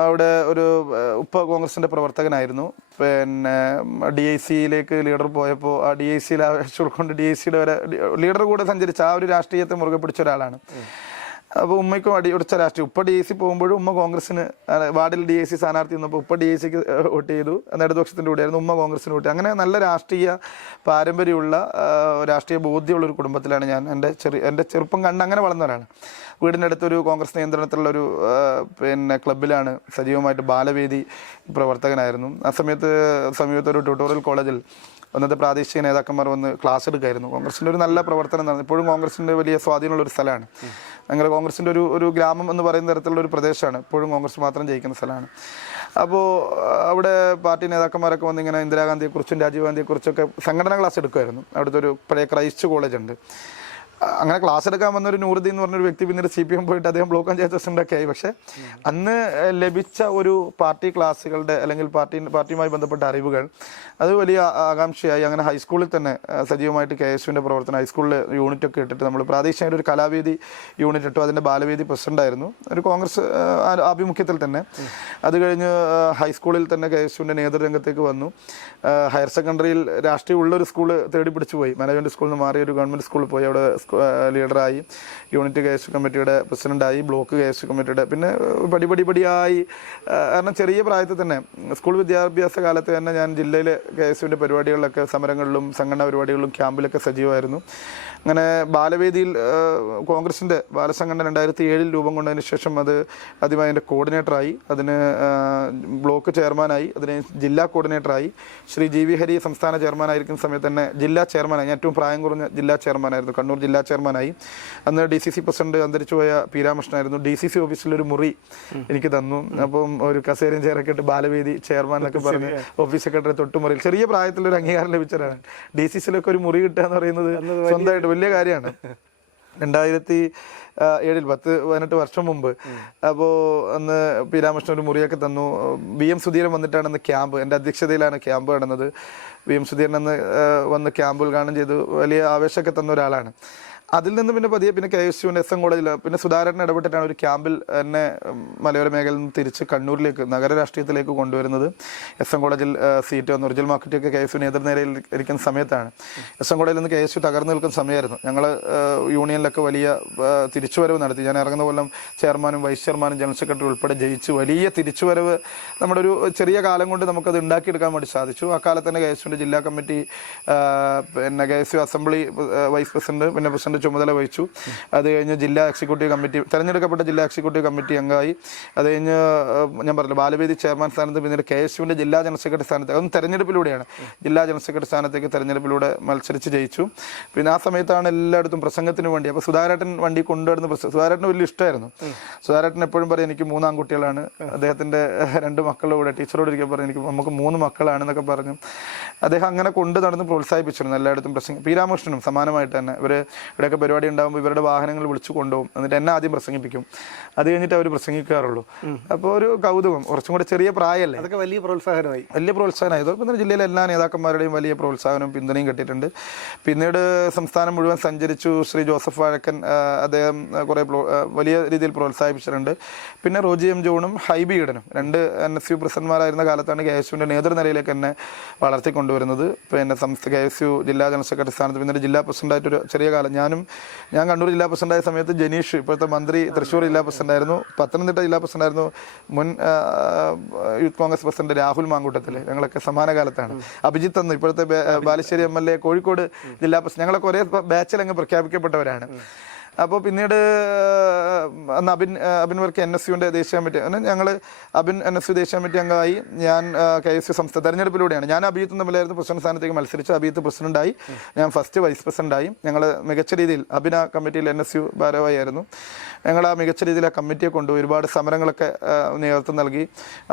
അവിടെ ഒരു ഉപ്പ കോൺഗ്രസിൻ്റെ പ്രവർത്തകനായിരുന്നു. പിന്നെ DICയിലേക്ക് ലീഡർ പോയപ്പോൾ ആ DICയിൽ ആവേശം ഉൾക്കൊണ്ട് DICയുടെ വരെ ലീഡർ കൂടെ സഞ്ചരിച്ച ആ ഒരു രാഷ്ട്രീയത്തെ മുറുകെ പിടിച്ച ഒരാളാണ്. അപ്പോൾ ഉമ്മയ്ക്കും അടിയുടിച്ച രാഷ്ട്രീയം. ഉപ്പ DIC പോകുമ്പോഴും ഉമ്മ കോൺഗ്രസിന്, വാർഡിൽ DIC സ്ഥാനാർത്ഥി നിന്നപ്പോൾ ഉപ്പ DICക്ക് വോട്ട് ചെയ്തു. ഇടതുപക്ഷത്തിൻ്റെ കൂടെയായിരുന്നു, ഉമ്മ കോൺഗ്രസിന് വോട്ട്. അങ്ങനെ നല്ല രാഷ്ട്രീയ പാരമ്പര്യമുള്ള രാഷ്ട്രീയ ബോധ്യമുള്ളൊരു കുടുംബത്തിലാണ് ഞാൻ എൻ്റെ ചെറുപ്പം കണ്ട് അങ്ങനെ വളർന്നവരാണ്. വീടിൻ്റെ അടുത്തൊരു കോൺഗ്രസ് നിയന്ത്രണത്തിലുള്ളൊരു ക്ലബ്ബിലാണ് സജീവമായിട്ട് ബാലവേദി പ്രവർത്തകനായിരുന്നു. ആ സമയത്ത് ഒരു ട്യൂട്ടോറിയൽ കോളേജിൽ അന്നത്തെ പ്രാദേശിക നേതാക്കന്മാർ വന്ന് ക്ലാസ് എടുക്കുമായിരുന്നു. കോൺഗ്രസിൻ്റെ ഒരു നല്ല പ്രവർത്തനം നടന്നു. ഇപ്പോഴും കോൺഗ്രസിൻ്റെ വലിയ സ്വാധീനമുള്ളൊരു സ്ഥലമാണ്. അങ്ങനെ കോൺഗ്രസിൻ്റെ ഒരു ഗ്രാമം എന്ന് പറയുന്ന തരത്തിലുള്ള ഒരു പ്രദേശമാണ്. ഇപ്പോഴും കോൺഗ്രസ് മാത്രം ജയിക്കുന്ന സ്ഥലമാണ്. അപ്പോൾ അവിടെ പാർട്ടി നേതാക്കന്മാരൊക്കെ വന്ന് ഇങ്ങനെ ഇന്ദിരാഗാന്ധിയെക്കുറിച്ചും രാജീവ് ഗാന്ധിയെക്കുറിച്ചൊക്കെ സംഘടന ക്ലാസ് എടുക്കുമായിരുന്നു. അവിടുത്തെ ഒരു പഴയ ക്രൈസ്റ്റ് കോളേജ് ഉണ്ട്. അങ്ങനെ ക്ലാസ് എടുക്കാൻ വന്നൊരു നൂറുദ്ദീൻ എന്ന് പറഞ്ഞൊരു വ്യക്തി പിന്നീട് CPM പോയിട്ട് അദ്ദേഹം ബ്ലോക്ക് പഞ്ചായത്ത് പ്രസിഡൻ്റൊക്കെ ആയി. പക്ഷേ അന്ന് ലഭിച്ച ഒരു പാർട്ടി ക്ലാസ്സുകളുടെ അല്ലെങ്കിൽ പാർട്ടിയുമായി ബന്ധപ്പെട്ട അറിവുകൾ അത് വലിയ ആകാംക്ഷയായി. അങ്ങനെ ഹൈസ്കൂളിൽ തന്നെ സജീവമായിട്ട് KSUവിൻ്റെ പ്രവർത്തനം, ഹൈസ്കൂളിൽ യൂണിറ്റൊക്കെ ഇട്ടിട്ട് നമ്മൾ പ്രാദേശികമായിട്ട് ഒരു കലാവേദി യൂണിറ്റ് ഇട്ടു. അതിൻ്റെ ബാലവേദി പ്രസിഡൻ്റായിരുന്നു, ഒരു കോൺഗ്രസ് ആഭിമുഖ്യത്തിൽ തന്നെ. അത് കഴിഞ്ഞ് ഹൈസ്കൂളിൽ തന്നെ KSUവിൻ്റെ നേതൃരംഗത്തേക്ക് വന്നു. ഹയർ സെക്കൻഡറിയിൽ രാഷ്ട്രീയം ഉള്ളൊരു സ്കൂൾ തേടി പിടിച്ചു പോയി. മാനേജ്മെൻറ്റ് സ്കൂളിൽ നിന്ന് മാറി ഒരു ഗവൺമെൻറ് സ്കൂളിൽ പോയി. അവിടെ ലീഡറായി, യൂണിറ്റ് കെ എസ് യു കമ്മിറ്റിയുടെ പ്രസിഡൻ്റായി, ബ്ലോക്ക് കെ എസ് യു കമ്മിറ്റിയുടെ, പിന്നെ പടിപടിയായി. കാരണം ചെറിയ പ്രായത്തിൽ തന്നെ സ്കൂൾ വിദ്യാഭ്യാസ കാലത്ത് തന്നെ ഞാൻ ജില്ലയിലെ കെ എസ് യുവിൻ്റെ പരിപാടികളിലൊക്കെ, സമരങ്ങളിലും സംഘടനാ പരിപാടികളിലും ക്യാമ്പിലൊക്കെ സജീവമായിരുന്നു. അങ്ങനെ ബാലവേദിയിൽ കോൺഗ്രസിൻ്റെ ബാലസംഘടന 2007 രൂപം കൊണ്ടതിന് ശേഷം അത് ആദ്യമായി അതിൻ്റെ കോർഡിനേറ്ററായി, അതിന് ബ്ലോക്ക് ചെയർമാനായി, അതിന് ജില്ലാ കോർഡിനേറ്ററായി. ശ്രീ ജി വി ഹരി സംസ്ഥാന ചെയർമാനായിരിക്കുന്ന സമയത്ത് തന്നെ ജില്ലാ ചെയർമാനായി, ഏറ്റവും പ്രായം കുറഞ്ഞ ജില്ലാ ചെയർമാനായിരുന്നു, കണ്ണൂർ ജില്ലാ ചെയർമാനായി. അന്ന് DCC പ്രസിഡന്റ് അന്തരിച്ചു പോയ പി രാമകൃഷ്ണനായിരുന്നു. DCC ഓഫീസിലൊരു മുറി എനിക്ക് തന്നു. അപ്പം ഒരു കസേരയും ചെയറൊക്കെ ഇട്ട് ബാലവേദി ചെയർമാൻ എന്നൊക്കെ പറഞ്ഞ് ഓഫീസ് സെക്രട്ടറി തൊട്ടുമുറിയിൽ ചെറിയ പ്രായത്തിലൊരു അംഗീകാരം ലഭിച്ചതാണ്. DCCയിലൊക്കെ ഒരു മുറി കിട്ടുക എന്ന് പറയുന്നത് സ്വന്തമായിട്ട് വലിയ കാര്യമാണ്. 2007 10-18 വർഷം മുമ്പ്. അപ്പോൾ അന്ന് പി രാമകൃഷ്ണൻ ഒരു മുറിയൊക്കെ തന്നു. VM സുധീരൻ വന്നിട്ടാണ് അന്ന് ക്യാമ്പ്, എൻ്റെ അധ്യക്ഷതയിലാണ് ക്യാമ്പ് നടന്നത്. VM സുധീരൻ അന്ന് വന്ന് ക്യാമ്പ് ഉദ്ഘാടനം ചെയ്ത് വലിയ ആവേശമൊക്കെ തന്ന ഒരാളാണ്. അതിൽ നിന്ന് പിന്നെ പതിയെ പിന്നെ KSU SM കോളേജിൽ പിന്നെ സുധാകരൻ ഇടപെട്ടിട്ടാണ് ഒരു ക്യാമ്പിൽ എന്നെ മലയോര മേഖലയിൽ നിന്ന് തിരിച്ച് കണ്ണൂരിലേക്ക് നഗര രാഷ്ട്രീയത്തിലേക്ക് കൊണ്ടുവരുന്നത്. SM കോളേജിൽ സീറ്റ് വന്നു. ഒറിജിനൽ മാർക്കറ്റൊക്കെ KSU നേതൃനിരയിൽ ഇരിക്കുന്ന സമയത്താണ്. SM കോളേജിൽ നിന്ന് KSU തകർന്നു നിൽക്കുന്ന സമയമായിരുന്നു. ഞങ്ങൾ യൂണിയനിലൊക്കെ വലിയ തിരിച്ചുവരവ് നടത്തി. ഞാൻ ഇറങ്ങുന്ന കൊല്ലം ചെയർമാനും വൈസ് ചെയർമാനും ജനറൽ സെക്രട്ടറി ഉൾപ്പെടെ ജയിച്ച് വലിയ തിരിച്ചുവരവ് നമ്മുടെ ഒരു ചെറിയ കാലം കൊണ്ട് നമുക്കത് ഉണ്ടാക്കിയെടുക്കാൻ വേണ്ടി സാധിച്ചു. ആ കാലത്ത് തന്നെ KSUവിൻ്റെ ജില്ലാ കമ്മിറ്റി, പിന്നെ KSU അസംബ്ലി വൈസ് പ്രസിഡന്റ്, പിന്നെ പ്രസിഡന്റ് ചുമതല വഹിച്ചു. അത് കഴിഞ്ഞ് ജില്ലാ എക്സിക്യൂട്ടീവ് കമ്മിറ്റി, തെരഞ്ഞെടുക്കപ്പെട്ട ജില്ലാ എക്സിക്യൂട്ടീവ് കമ്മിറ്റി അംഗമായി. അത് കഴിഞ്ഞ് ഞാൻ പറഞ്ഞു ബാലവേദി ചെയർമാൻ സ്ഥാനത്ത്, പിന്നീട് KSUവിൻ്റെ ജില്ലാ ജനറൽ സെക്രട്ടറി സ്ഥാനത്ത്, അതും തെരഞ്ഞെടുപ്പിലൂടെയാണ്, ജില്ലാ ജനറൽ സെക്രട്ടറി സ്ഥാനത്തേക്ക് തെരഞ്ഞെടുപ്പിലൂടെ മത്സരിച്ച് ജയിച്ചു. പിന്നെ ആ സമയത്താണ് എല്ലായിടത്തും പ്രസംഗത്തിന് വേണ്ടി, അപ്പോൾ സുധാകരൻ വണ്ടി കൊണ്ടുവരുന്ന സുധാകരന് വലിയ ഇഷ്ടമായിരുന്നു. സുധാകരൻ എപ്പോഴും പറയും എനിക്ക് 3 ആൺകുട്ടികളാണ്, അദ്ദേഹത്തിൻ്റെ 2 മക്കളുടെ കൂടെ ടീച്ചറോട് ഇരിക്കാൻ പറഞ്ഞു എനിക്ക് നമുക്ക് 3 മക്കളാണെന്നൊക്കെ പറഞ്ഞു. അദ്ദേഹം അങ്ങനെ കൊണ്ടു നടന്ന് പ്രോത്സാഹിപ്പിച്ചിരുന്നു എല്ലായിടത്തും പ്രസംഗം. പി രാമകൃഷ്ണനും സമാനമായിട്ട് തന്നെ ഇവിടെയൊക്കെ പരിപാടി ഉണ്ടാകുമ്പോൾ ഇവരുടെ വാഹനങ്ങൾ വിളിച്ചു കൊണ്ടുപോകും, എന്നിട്ട് എന്നെ ആദ്യം പ്രസംഗിപ്പിക്കും, അത് കഴിഞ്ഞിട്ട് അവർ പ്രസംഗിക്കാറുള്ളൂ. അപ്പോൾ ഒരു കൗതുകം, കുറച്ചും കൂടെ ചെറിയ പ്രായമല്ലേ, അതൊക്കെ വലിയ പ്രോത്സാഹനമായി. അതോടൊപ്പം തന്നെ ജില്ലയിലെ എല്ലാ നേതാക്കന്മാരുടെയും വലിയ പ്രോത്സാഹനവും പിന്തുണയും കിട്ടിയിട്ടുണ്ട്. പിന്നീട് സംസ്ഥാനം മുഴുവൻ സഞ്ചരിച്ചു. ശ്രീ ജോസഫ് വാഴക്കൻ അദ്ദേഹം കുറേ വലിയ രീതിയിൽ പ്രോത്സാഹിപ്പിച്ചിട്ടുണ്ട്. പിന്നെ റോജി M ജോണും ഹൈബി ഈഡനും 2 NSU പ്രസിഡന്റ്മാരായിരുന്ന കാലത്താണ് KSUവിൻ്റെ നേതൃനിരയിലേക്ക് എന്നെ വളർത്തിക്കൊണ്ടുവരുന്നത്. പിന്നെ KSU ജില്ലാ ജനറൽ സെക്രട്ടറി സ്ഥാനത്ത്, പിന്നീട് ജില്ലാ പ്രസിഡന്റായിട്ടൊരു ചെറിയ കാലം ഞാൻ കണ്ണൂർ ജില്ലാ പ്രസിഡന്റായ സമയത്ത് ജനീഷ് ഇപ്പോഴത്തെ മന്ത്രി തൃശ്ശൂർ ജില്ലാ പ്രസിഡന്റായിരുന്നു, പത്തനംതിട്ട ജില്ലാ പ്രസിഡന്റായിരുന്നു, മുൻ യൂത്ത് കോൺഗ്രസ് പ്രസിഡന്റ് രാഹുൽ മാങ്കൂട്ടത്തിൽ, ഞങ്ങളൊക്കെ സമാന കാലത്താണ്. അഭിജിത്ത് അന്ന് ഇപ്പോഴത്തെ ബാലുശ്ശേരി MLA, കോഴിക്കോട് ജില്ലാ പ്രസിഡന്റ്, ഞങ്ങളൊക്കെ ഒരേ ബാച്ചിൽ അങ്ങ് പ്രഖ്യാപിക്കപ്പെട്ടവരാണ്. അപ്പോൾ പിന്നീട് അന്ന് അബിൻ വർക്ക് NSUവിൻ്റെ ദേശീയ കമ്മിറ്റി, ഞങ്ങൾ NSU ദേശീയ കമ്മിറ്റി അംഗമായി. ഞാൻ KSU സംസ്ഥാന തെരഞ്ഞെടുപ്പിലൂടെയാണ്, ഞാൻ അഭിജിത്തും തമ്മിലായിരുന്നു പ്രസിഡന്റ് സ്ഥാനത്തേക്ക് മത്സരിച്ചു. അഭിജിത്ത് പ്രസിഡന്റായി, ഞാൻ ഫസ്റ്റ് വൈസ് പ്രസിഡന്റായി. ഞങ്ങൾ മികച്ച രീതിയിൽ ആ കമ്മിറ്റിയിൽ NSU ഭാരവാഹി ആയിരുന്നു. ഞങ്ങൾ ആ മികച്ച രീതിയിൽ ആ കമ്മിറ്റിയെ കൊണ്ടുപോയി ഒരുപാട് സമരങ്ങളൊക്കെ നേതൃത്വം നൽകി.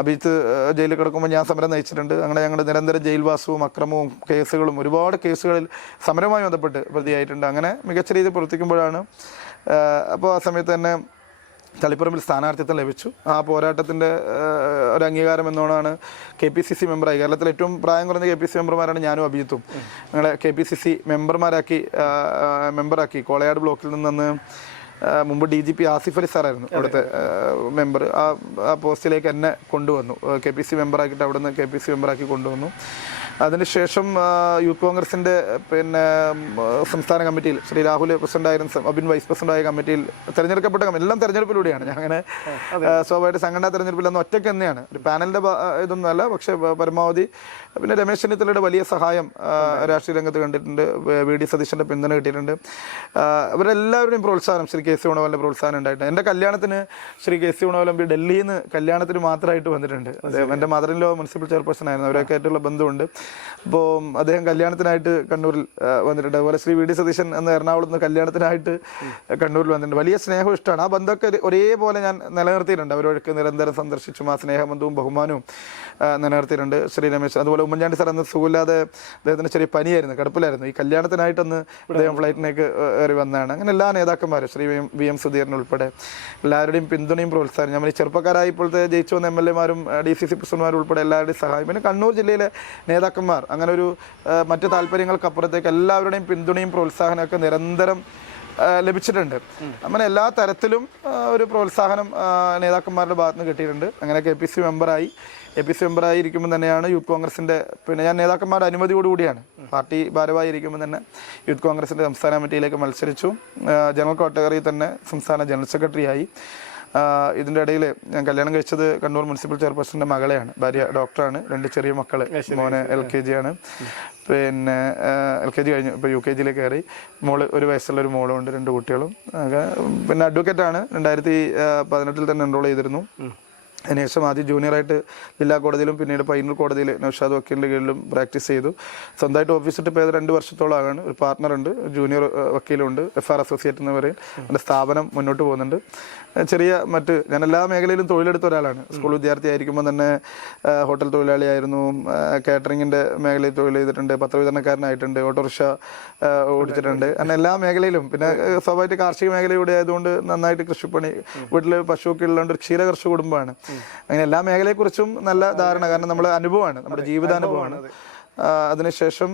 അഭിജിത്ത് ജയിലിൽ കിടക്കുമ്പോൾ ഞാൻ സമരം നയിച്ചിട്ടുണ്ട്. അങ്ങനെ ഞങ്ങൾ നിരന്തരം ജയിൽവാസവും അക്രമവും കേസുകളും ഒരുപാട് കേസുകളിൽ സമരവുമായി ബന്ധപ്പെട്ട് പ്രതിയായിട്ടുണ്ട്. അങ്ങനെ മികച്ച രീതിയിൽ പ്രവർത്തിക്കുമ്പോഴാണ് അപ്പോൾ ആ സമയത്ത് തന്നെ തളിപ്പറമ്പിൽ സ്ഥാനാർത്ഥിത്വം ലഭിച്ചു. ആ പോരാട്ടത്തിൻ്റെ ഒരു അംഗീകാരം എന്നോണാണ് KPCC മെമ്പറായി. കേരളത്തിലെ ഏറ്റവും പ്രായം കുറഞ്ഞ KPCC മെമ്പർമാരാണ് ഞാനും അഭിജിത്തും. ഞങ്ങളെ KPCC മെമ്പറാക്കി കോളയാട് ബ്ലോക്കിൽ നിന്ന് മുമ്പ് DGP ആസിഫ് അലി സാറായിരുന്നു അവിടുത്തെ മെമ്പർ. ആ പോസ്റ്റിലേക്ക് എന്നെ കൊണ്ടുവന്നു, KPCC മെമ്പറാക്കിയിട്ട് അവിടെ നിന്ന് KPCC മെമ്പറാക്കി കൊണ്ടുവന്നു. അതിനുശേഷം യൂത്ത് കോൺഗ്രസിൻ്റെ പിന്നെ സംസ്ഥാന കമ്മിറ്റിയിൽ ശ്രീ രാഹുൽ പ്രസിഡന്റായിരുന്ന, അബിൻ വൈസ് പ്രസിഡന്റായ കമ്മിറ്റിയിൽ തെരഞ്ഞെടുക്കപ്പെട്ട എല്ലാം തെരഞ്ഞെടുപ്പിലൂടെയാണ്. ഞാൻ അങ്ങനെ സ്വാഭാവികമായിട്ട് സംഘടനാ തെരഞ്ഞെടുപ്പിൽ ഒറ്റയ്ക്ക് തന്നെയാണ്, ഒരു പാനലിൻ്റെ ഇതൊന്നും അല്ല. പക്ഷേ പരമാവധി പിന്നെ രമേശ് ചെന്നിത്തലയുടെ വലിയ സഹായം രാഷ്ട്രീയ രംഗത്ത് കണ്ടിട്ടുണ്ട്. VD സതീശൻ്റെ പിന്തുണ കിട്ടിയിട്ടുണ്ട്. ഇവരെല്ലാവരുടെയും പ്രോത്സാഹനം, ശ്രീ KC വേണുഗോപാലിൻ്റെ പ്രോത്സാഹനം ഉണ്ടായിട്ടുണ്ട്. എൻ്റെ കല്യാണത്തിന് ശ്രീ KC വേണുഗോപാൽ ഡൽഹിയിൽ നിന്ന് കല്യാണത്തിന് മാത്രമായിട്ട് വന്നിട്ടുണ്ട്. അദ്ദേഹം എൻ്റെ mother in law municipal chairperson ആയിരുന്നു, അവരൊക്കെ ആയിട്ടുള്ള ബന്ധമുണ്ട്. അപ്പോൾ അദ്ദേഹം കല്യാണത്തിനായിട്ട് കണ്ണൂരിൽ വന്നിട്ടുണ്ട്. അതുപോലെ ശ്രീ VD സതീശൻ എന്ന എറണാകുളത്ത് നിന്ന് കല്യാണത്തിനായിട്ട് കണ്ണൂരിൽ വന്നിട്ടുണ്ട്. വലിയ സ്നേഹവും ഇഷ്ടമാണ്. ആ ബന്ധമൊക്കെ ഒരേപോലെ ഞാൻ നിലനിർത്തിയിട്ടുണ്ട്. അവരൊക്കെ നിരന്തരം സന്ദർശിച്ചും ആ സ്നേഹബന്ധവും ബഹുമാനവും നിലനിർത്തിയിട്ടുണ്ട്. ശ്രീ രമേശ്, അതുപോലെ ഉമ്മൻചാണ്ടി സാർ അന്ന് സുഖമില്ലാതെ അദ്ദേഹത്തിന് ചെറിയ പനിയായിരുന്നു, കിടപ്പിലായിരുന്നു. ഈ കല്യാണത്തിനായിട്ടൊന്ന് അദ്ദേഹം ഫ്ലൈറ്റിലേക്ക് കയറി വന്നതാണ്. അങ്ങനെ എല്ലാ നേതാക്കന്മാരും ശ്രീ VM സുധീരൻ ഉൾപ്പെടെ എല്ലാവരുടെയും പിന്തുണയും പ്രോത്സാഹനം, നമ്മൾ ഈ ചെറുപ്പക്കാരായി ഇപ്പോഴത്തെ ജയിച്ചു വന്ന MLA-മാരും DCC പ്രസിഡന്റുമാരും ഉൾപ്പെടെ എല്ലാവരുടെയും സഹായം, പിന്നെ കണ്ണൂർ ജില്ലയിലെ നേതാക്കന്മാർ, അങ്ങനെ ഒരു മറ്റ് താല്പര്യങ്ങൾക്കപ്പുറത്തേക്ക് എല്ലാവരുടെയും പിന്തുണയും പ്രോത്സാഹനമൊക്കെ നിരന്തരം ലഭിച്ചിട്ടുണ്ട്. അങ്ങനെ എല്ലാ തരത്തിലും ഒരു പ്രോത്സാഹനം നേതാക്കന്മാരുടെ ഭാഗത്ത് നിന്ന് കിട്ടിയിട്ടുണ്ട്. അങ്ങനെ KPC മെമ്പറായി ഇരിക്കുമ്പോൾ തന്നെയാണ് യൂത്ത് കോൺഗ്രസിൻ്റെ, പിന്നെ ഞാൻ നേതാക്കന്മാരുടെ അനുമതിയോടുകൂടിയാണ് പാർട്ടി ഭാരവാഹി ഇരിക്കുമ്പോൾ തന്നെ യൂത്ത് കോൺഗ്രസിൻ്റെ സംസ്ഥാന കമ്മിറ്റിയിലേക്ക് മത്സരിച്ചു. ജനറൽ കാറ്റഗറിയിൽ തന്നെ സംസ്ഥാന ജനറൽ സെക്രട്ടറിയായി. ഇതിൻ്റെ ഇടയിൽ ഞാൻ കല്യാണം കഴിച്ചത് കണ്ണൂർ മുനിസിപ്പൽ ചെയർപേഴ്സൻ്റെ മകളെയാണ്. ഭാര്യ ഡോക്ടറാണ്. 2 ചെറിയ മക്കൾ. മോന് LKG ആണ്, പിന്നെ LKG കഴിഞ്ഞു, ഇപ്പോൾ UKG കയറി. മോള് 1 വയസ്സുള്ളൊരു മോളും ഉണ്ട്, 2 കുട്ടികളും. പിന്നെ അഡ്വക്കേറ്റാണ്. 2018 തന്നെ എൻറോൾ ചെയ്തിരുന്നു. അതിനുശേഷം ആദ്യം ജൂനിയറായിട്ട് ജില്ലാ കോടതിയിലും പിന്നീട് പയ്യന്നൂർ കോടതിയിൽ നൗഷാദ് വക്കീലിൻ്റെ കീഴിലും പ്രാക്ടീസ് ചെയ്തു. സ്വന്തമായിട്ട് ഓഫീസിട്ട് ഇപ്പോൾ 2 വർഷത്തോളമാണ്. ഒരു പാർട്ണറുണ്ട്, ജൂനിയർ വക്കീലുണ്ട്, FR അസോസിയേറ്റ് എന്ന് പറയും. എൻ്റെ സ്ഥാപനം മുന്നോട്ട് പോകുന്നുണ്ട്. ചെറിയ ഞാൻ എല്ലാ മേഖലയിലും തൊഴിലെടുത്ത ഒരാളാണ്. സ്കൂൾ വിദ്യാർത്ഥി ആയിരിക്കുമ്പോൾ തന്നെ ഹോട്ടൽ തൊഴിലാളിയായിരുന്നു, കാറ്ററിങ്ങിൻ്റെ മേഖലയിൽ തൊഴിൽ ചെയ്തിട്ടുണ്ട്, പത്രവിതരണക്കാരനായിട്ടുണ്ട്, ഓട്ടോറിക്ഷ ഓടിച്ചിട്ടുണ്ട്. അങ്ങനെ എല്ലാ മേഖലയിലും. പിന്നെ സ്വാഭാവികമായിട്ട് കാർഷിക മേഖലയൂടെ ആയതുകൊണ്ട് നന്നായിട്ട് കൃഷിപ്പണി, വീട്ടിൽ പശുവൊക്കെ ഉള്ളതുകൊണ്ട് ഒരു ക്ഷീരകർഷക കുടുംബമാണ്. അങ്ങനെ എല്ലാ മേഖലയെക്കുറിച്ചും നല്ല ധാരണ, കാരണം നമ്മുടെ അനുഭവമാണ്, നമ്മുടെ ജീവിതാനുഭവമാണ്. അതിനുശേഷം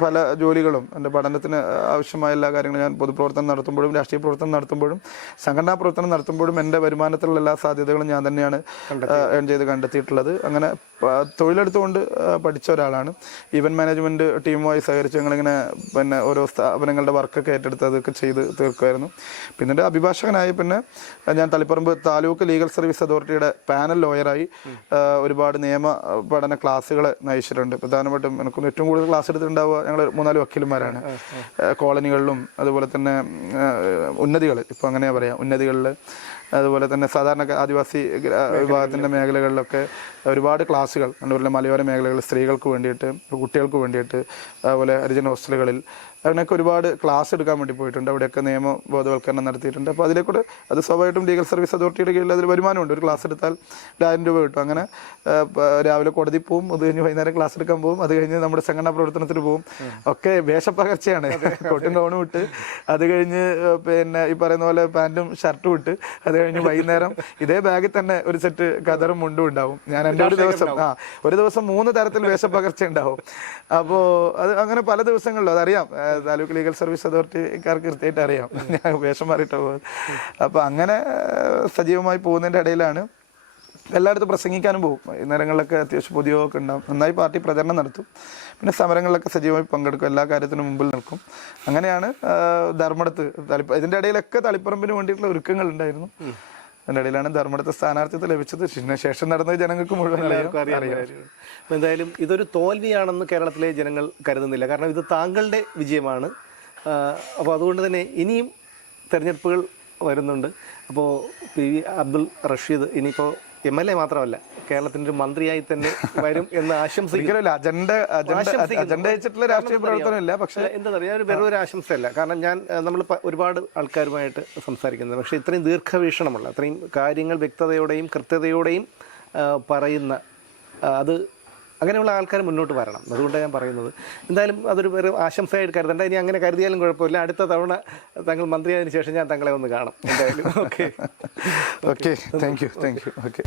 പല ജോലികളും, എൻ്റെ പഠനത്തിന് ആവശ്യമായ എല്ലാ കാര്യങ്ങളും ഞാൻ പൊതുപ്രവർത്തനം നടത്തുമ്പോഴും രാഷ്ട്രീയ പ്രവർത്തനം നടത്തുമ്പോഴും സംഘടനാ പ്രവർത്തനം നടത്തുമ്പോഴും എൻ്റെ വരുമാനത്തിലുള്ള എല്ലാ സാധ്യതകളും ഞാൻ തന്നെയാണ് ഏൺ ചെയ്ത് കണ്ടെത്തിയിട്ടുള്ളത്. അങ്ങനെ തൊഴിലെടുത്തുകൊണ്ട് പഠിച്ച ഒരാളാണ്. ഈവൻറ്റ് മാനേജ്മെൻറ്റ് ടീമുമായി സഹകരിച്ച് ഞങ്ങളിങ്ങനെ പിന്നെ ഓരോ സ്ഥാപനങ്ങളുടെ വർക്കൊക്കെ ഏറ്റെടുത്ത് അതൊക്കെ ചെയ്ത് തീർക്കുമായിരുന്നു. പിന്നീട് അഭിഭാഷകനായി പിന്നെ ഞാൻ തളിപ്പറമ്പ് താലൂക്ക് ലീഗൽ സർവീസ് അതോറിറ്റിയുടെ പാനൽ ലോയറായി ഒരുപാട് നിയമ പഠന ക്ലാസ്സുകൾ നയിച്ചിട്ടുണ്ട്. പ്രധാനമായിട്ടും എനിക്കൊന്ന് ഏറ്റവും കൂടുതൽ ക്ലാസ് എടുത്തിട്ടുണ്ടാവുക ഞങ്ങൾ 3-4 വക്കീലന്മാരാണ്. കോളനികളിലും അതുപോലെ തന്നെ ഉന്നതികൾ, ഇപ്പോൾ അങ്ങനെ പറയാം, ഉന്നതികളിൽ, അതുപോലെ തന്നെ സാധാരണ ആദിവാസി വിഭാഗത്തിൻ്റെ മേഖലകളിലൊക്കെ ഒരുപാട് ക്ലാസ്സുകൾ, കണ്ണൂരിലെ മലയോര മേഖലകളിൽ സ്ത്രീകൾക്ക് വേണ്ടിയിട്ട്, കുട്ടികൾക്ക് വേണ്ടിയിട്ട്, അതുപോലെ ഹരിജൻ ഹോസ്റ്റലുകളിൽ അതിനൊക്കെ ഒരുപാട് ക്ലാസ് എടുക്കാൻ വേണ്ടി പോയിട്ടുണ്ട്. അവിടെയൊക്കെ നിയമ ബോധവൽക്കരണം നടത്തിയിട്ടുണ്ട്. അപ്പോൾ അതിലേക്കൂടെ അത് സ്വാഭാവികമായിട്ടും ലീഗൽ സർവീസ് അതോറിറ്റിയുടെ കീഴിൽ അതിൽ വരുമാനമുണ്ട്. ഒരു ക്ലാസ് എടുത്താൽ 1000 രൂപ കിട്ടും. അങ്ങനെ രാവിലെ കോടതി പോവും, അത് കഴിഞ്ഞ് വൈകുന്നേരം ക്ലാസ് എടുക്കാൻ പോകും, അത് കഴിഞ്ഞ് നമ്മുടെ സംഘടനാ പ്രവർത്തനത്തിന് പോകും. ഒക്കെ വേഷപ്പകർച്ചയാണ്. കോട്ടും ഗൗണും ഇട്ട്, അത് കഴിഞ്ഞ് പിന്നെ ഈ പറയുന്ന പോലെ പാൻറ്റും ഷർട്ടും ഇട്ട്, അത് കഴിഞ്ഞ് വൈകുന്നേരം ഇതേ ബാഗിൽ തന്നെ ഒരു സെറ്റ് കതറും മുണ്ടും ഉണ്ടാവും. ഞാൻ എൻ്റെ ഒരു ദിവസം 3 തരത്തിൽ വേഷപ്പകർച്ച ഉണ്ടാവും. അപ്പോൾ അത് അങ്ങനെ പല ദിവസങ്ങളിലും അതറിയാം. താലൂക്ക് ലീഗൽ സർവീസ് അതോറിറ്റിക്കാർക്ക് കൃത്യമായിട്ട് അറിയാം ഞാൻ വേഷം മാറിയിട്ട് പോകുന്നത്. അപ്പോൾ അങ്ങനെ സജീവമായി പോകുന്നതിൻ്റെ ഇടയിലാണ് എല്ലായിടത്തും പ്രസംഗിക്കാനും പോകും. വൈകുന്നേരങ്ങളിലൊക്കെ അത്യാവശ്യം പൊതുയോഗമൊക്കെ ഉണ്ടാകും. നന്നായി പാർട്ടി പ്രചരണം നടത്തും. പിന്നെ സമരങ്ങളിലൊക്കെ സജീവമായി പങ്കെടുക്കും, എല്ലാ കാര്യത്തിനും മുമ്പിൽ നിൽക്കും. അങ്ങനെയാണ് ധർമ്മടത്ത് ഇതിൻ്റെ ഇടയിലൊക്കെ തളിപ്പറമ്പിന് വേണ്ടിയിട്ടുള്ള ഒരുക്കങ്ങൾ ഉണ്ടായിരുന്നു. അതിൻ്റെ ഇടയിലാണ് ധർമ്മടത്ത് സ്ഥാനാർത്ഥിത്വം ലഭിച്ചത്. പിന്നെ ശേഷം നടന്നത് ജനങ്ങൾക്ക് മുഴുവൻ അറിയാം. അപ്പോൾ എന്തായാലും ഇതൊരു തോൽവിയാണെന്ന് കേരളത്തിലെ ജനങ്ങൾ കരുതുന്നില്ല. കാരണം ഇത് താങ്കളുടെ വിജയമാണ്. അപ്പോൾ അതുകൊണ്ട് തന്നെ ഇനിയും തെരഞ്ഞെടുപ്പുകൾ വരുന്നുണ്ട്. അപ്പോൾ PV അബ്ദുൾ റഷീദ് ഇനിയിപ്പോൾ MLA മാത്രമല്ല, കേരളത്തിൻ്റെ ഒരു മന്ത്രിയായി തന്നെ വരും എന്ന് ആശംസിക്കുന്നില്ല. അജണ്ട വെച്ചിട്ടുള്ള രാഷ്ട്രീയ പ്രവർത്തനമില്ല. പക്ഷേ എന്താ പറയുക, വെറും ഒരു ആശംസയല്ല. കാരണം നമ്മൾ ഒരുപാട് ആൾക്കാരുമായിട്ട് സംസാരിക്കുന്നത്, പക്ഷേ ഇത്രയും ദീർഘവീക്ഷണമുള്ള, അത്രയും കാര്യങ്ങൾ വ്യക്തതയോടെയും കൃത്യതയോടെയും പറയുന്ന, അത് അങ്ങനെയുള്ള ആൾക്കാർ മുന്നോട്ട് വരണം. അതുകൊണ്ടാണ് ഞാൻ പറയുന്നത്. എന്തായാലും അതൊരു വെറും ആശംസയായിട്ട് കരുതണ്ട. ഇനി അങ്ങനെ കരുതിയാലും കുഴപ്പമില്ല. അടുത്ത തവണ താങ്കൾ മന്ത്രിയായതിനു ശേഷം ഞാൻ താങ്കളെ ഒന്ന് കാണാം എന്തായാലും. Okay thank you. ഓക്കെ.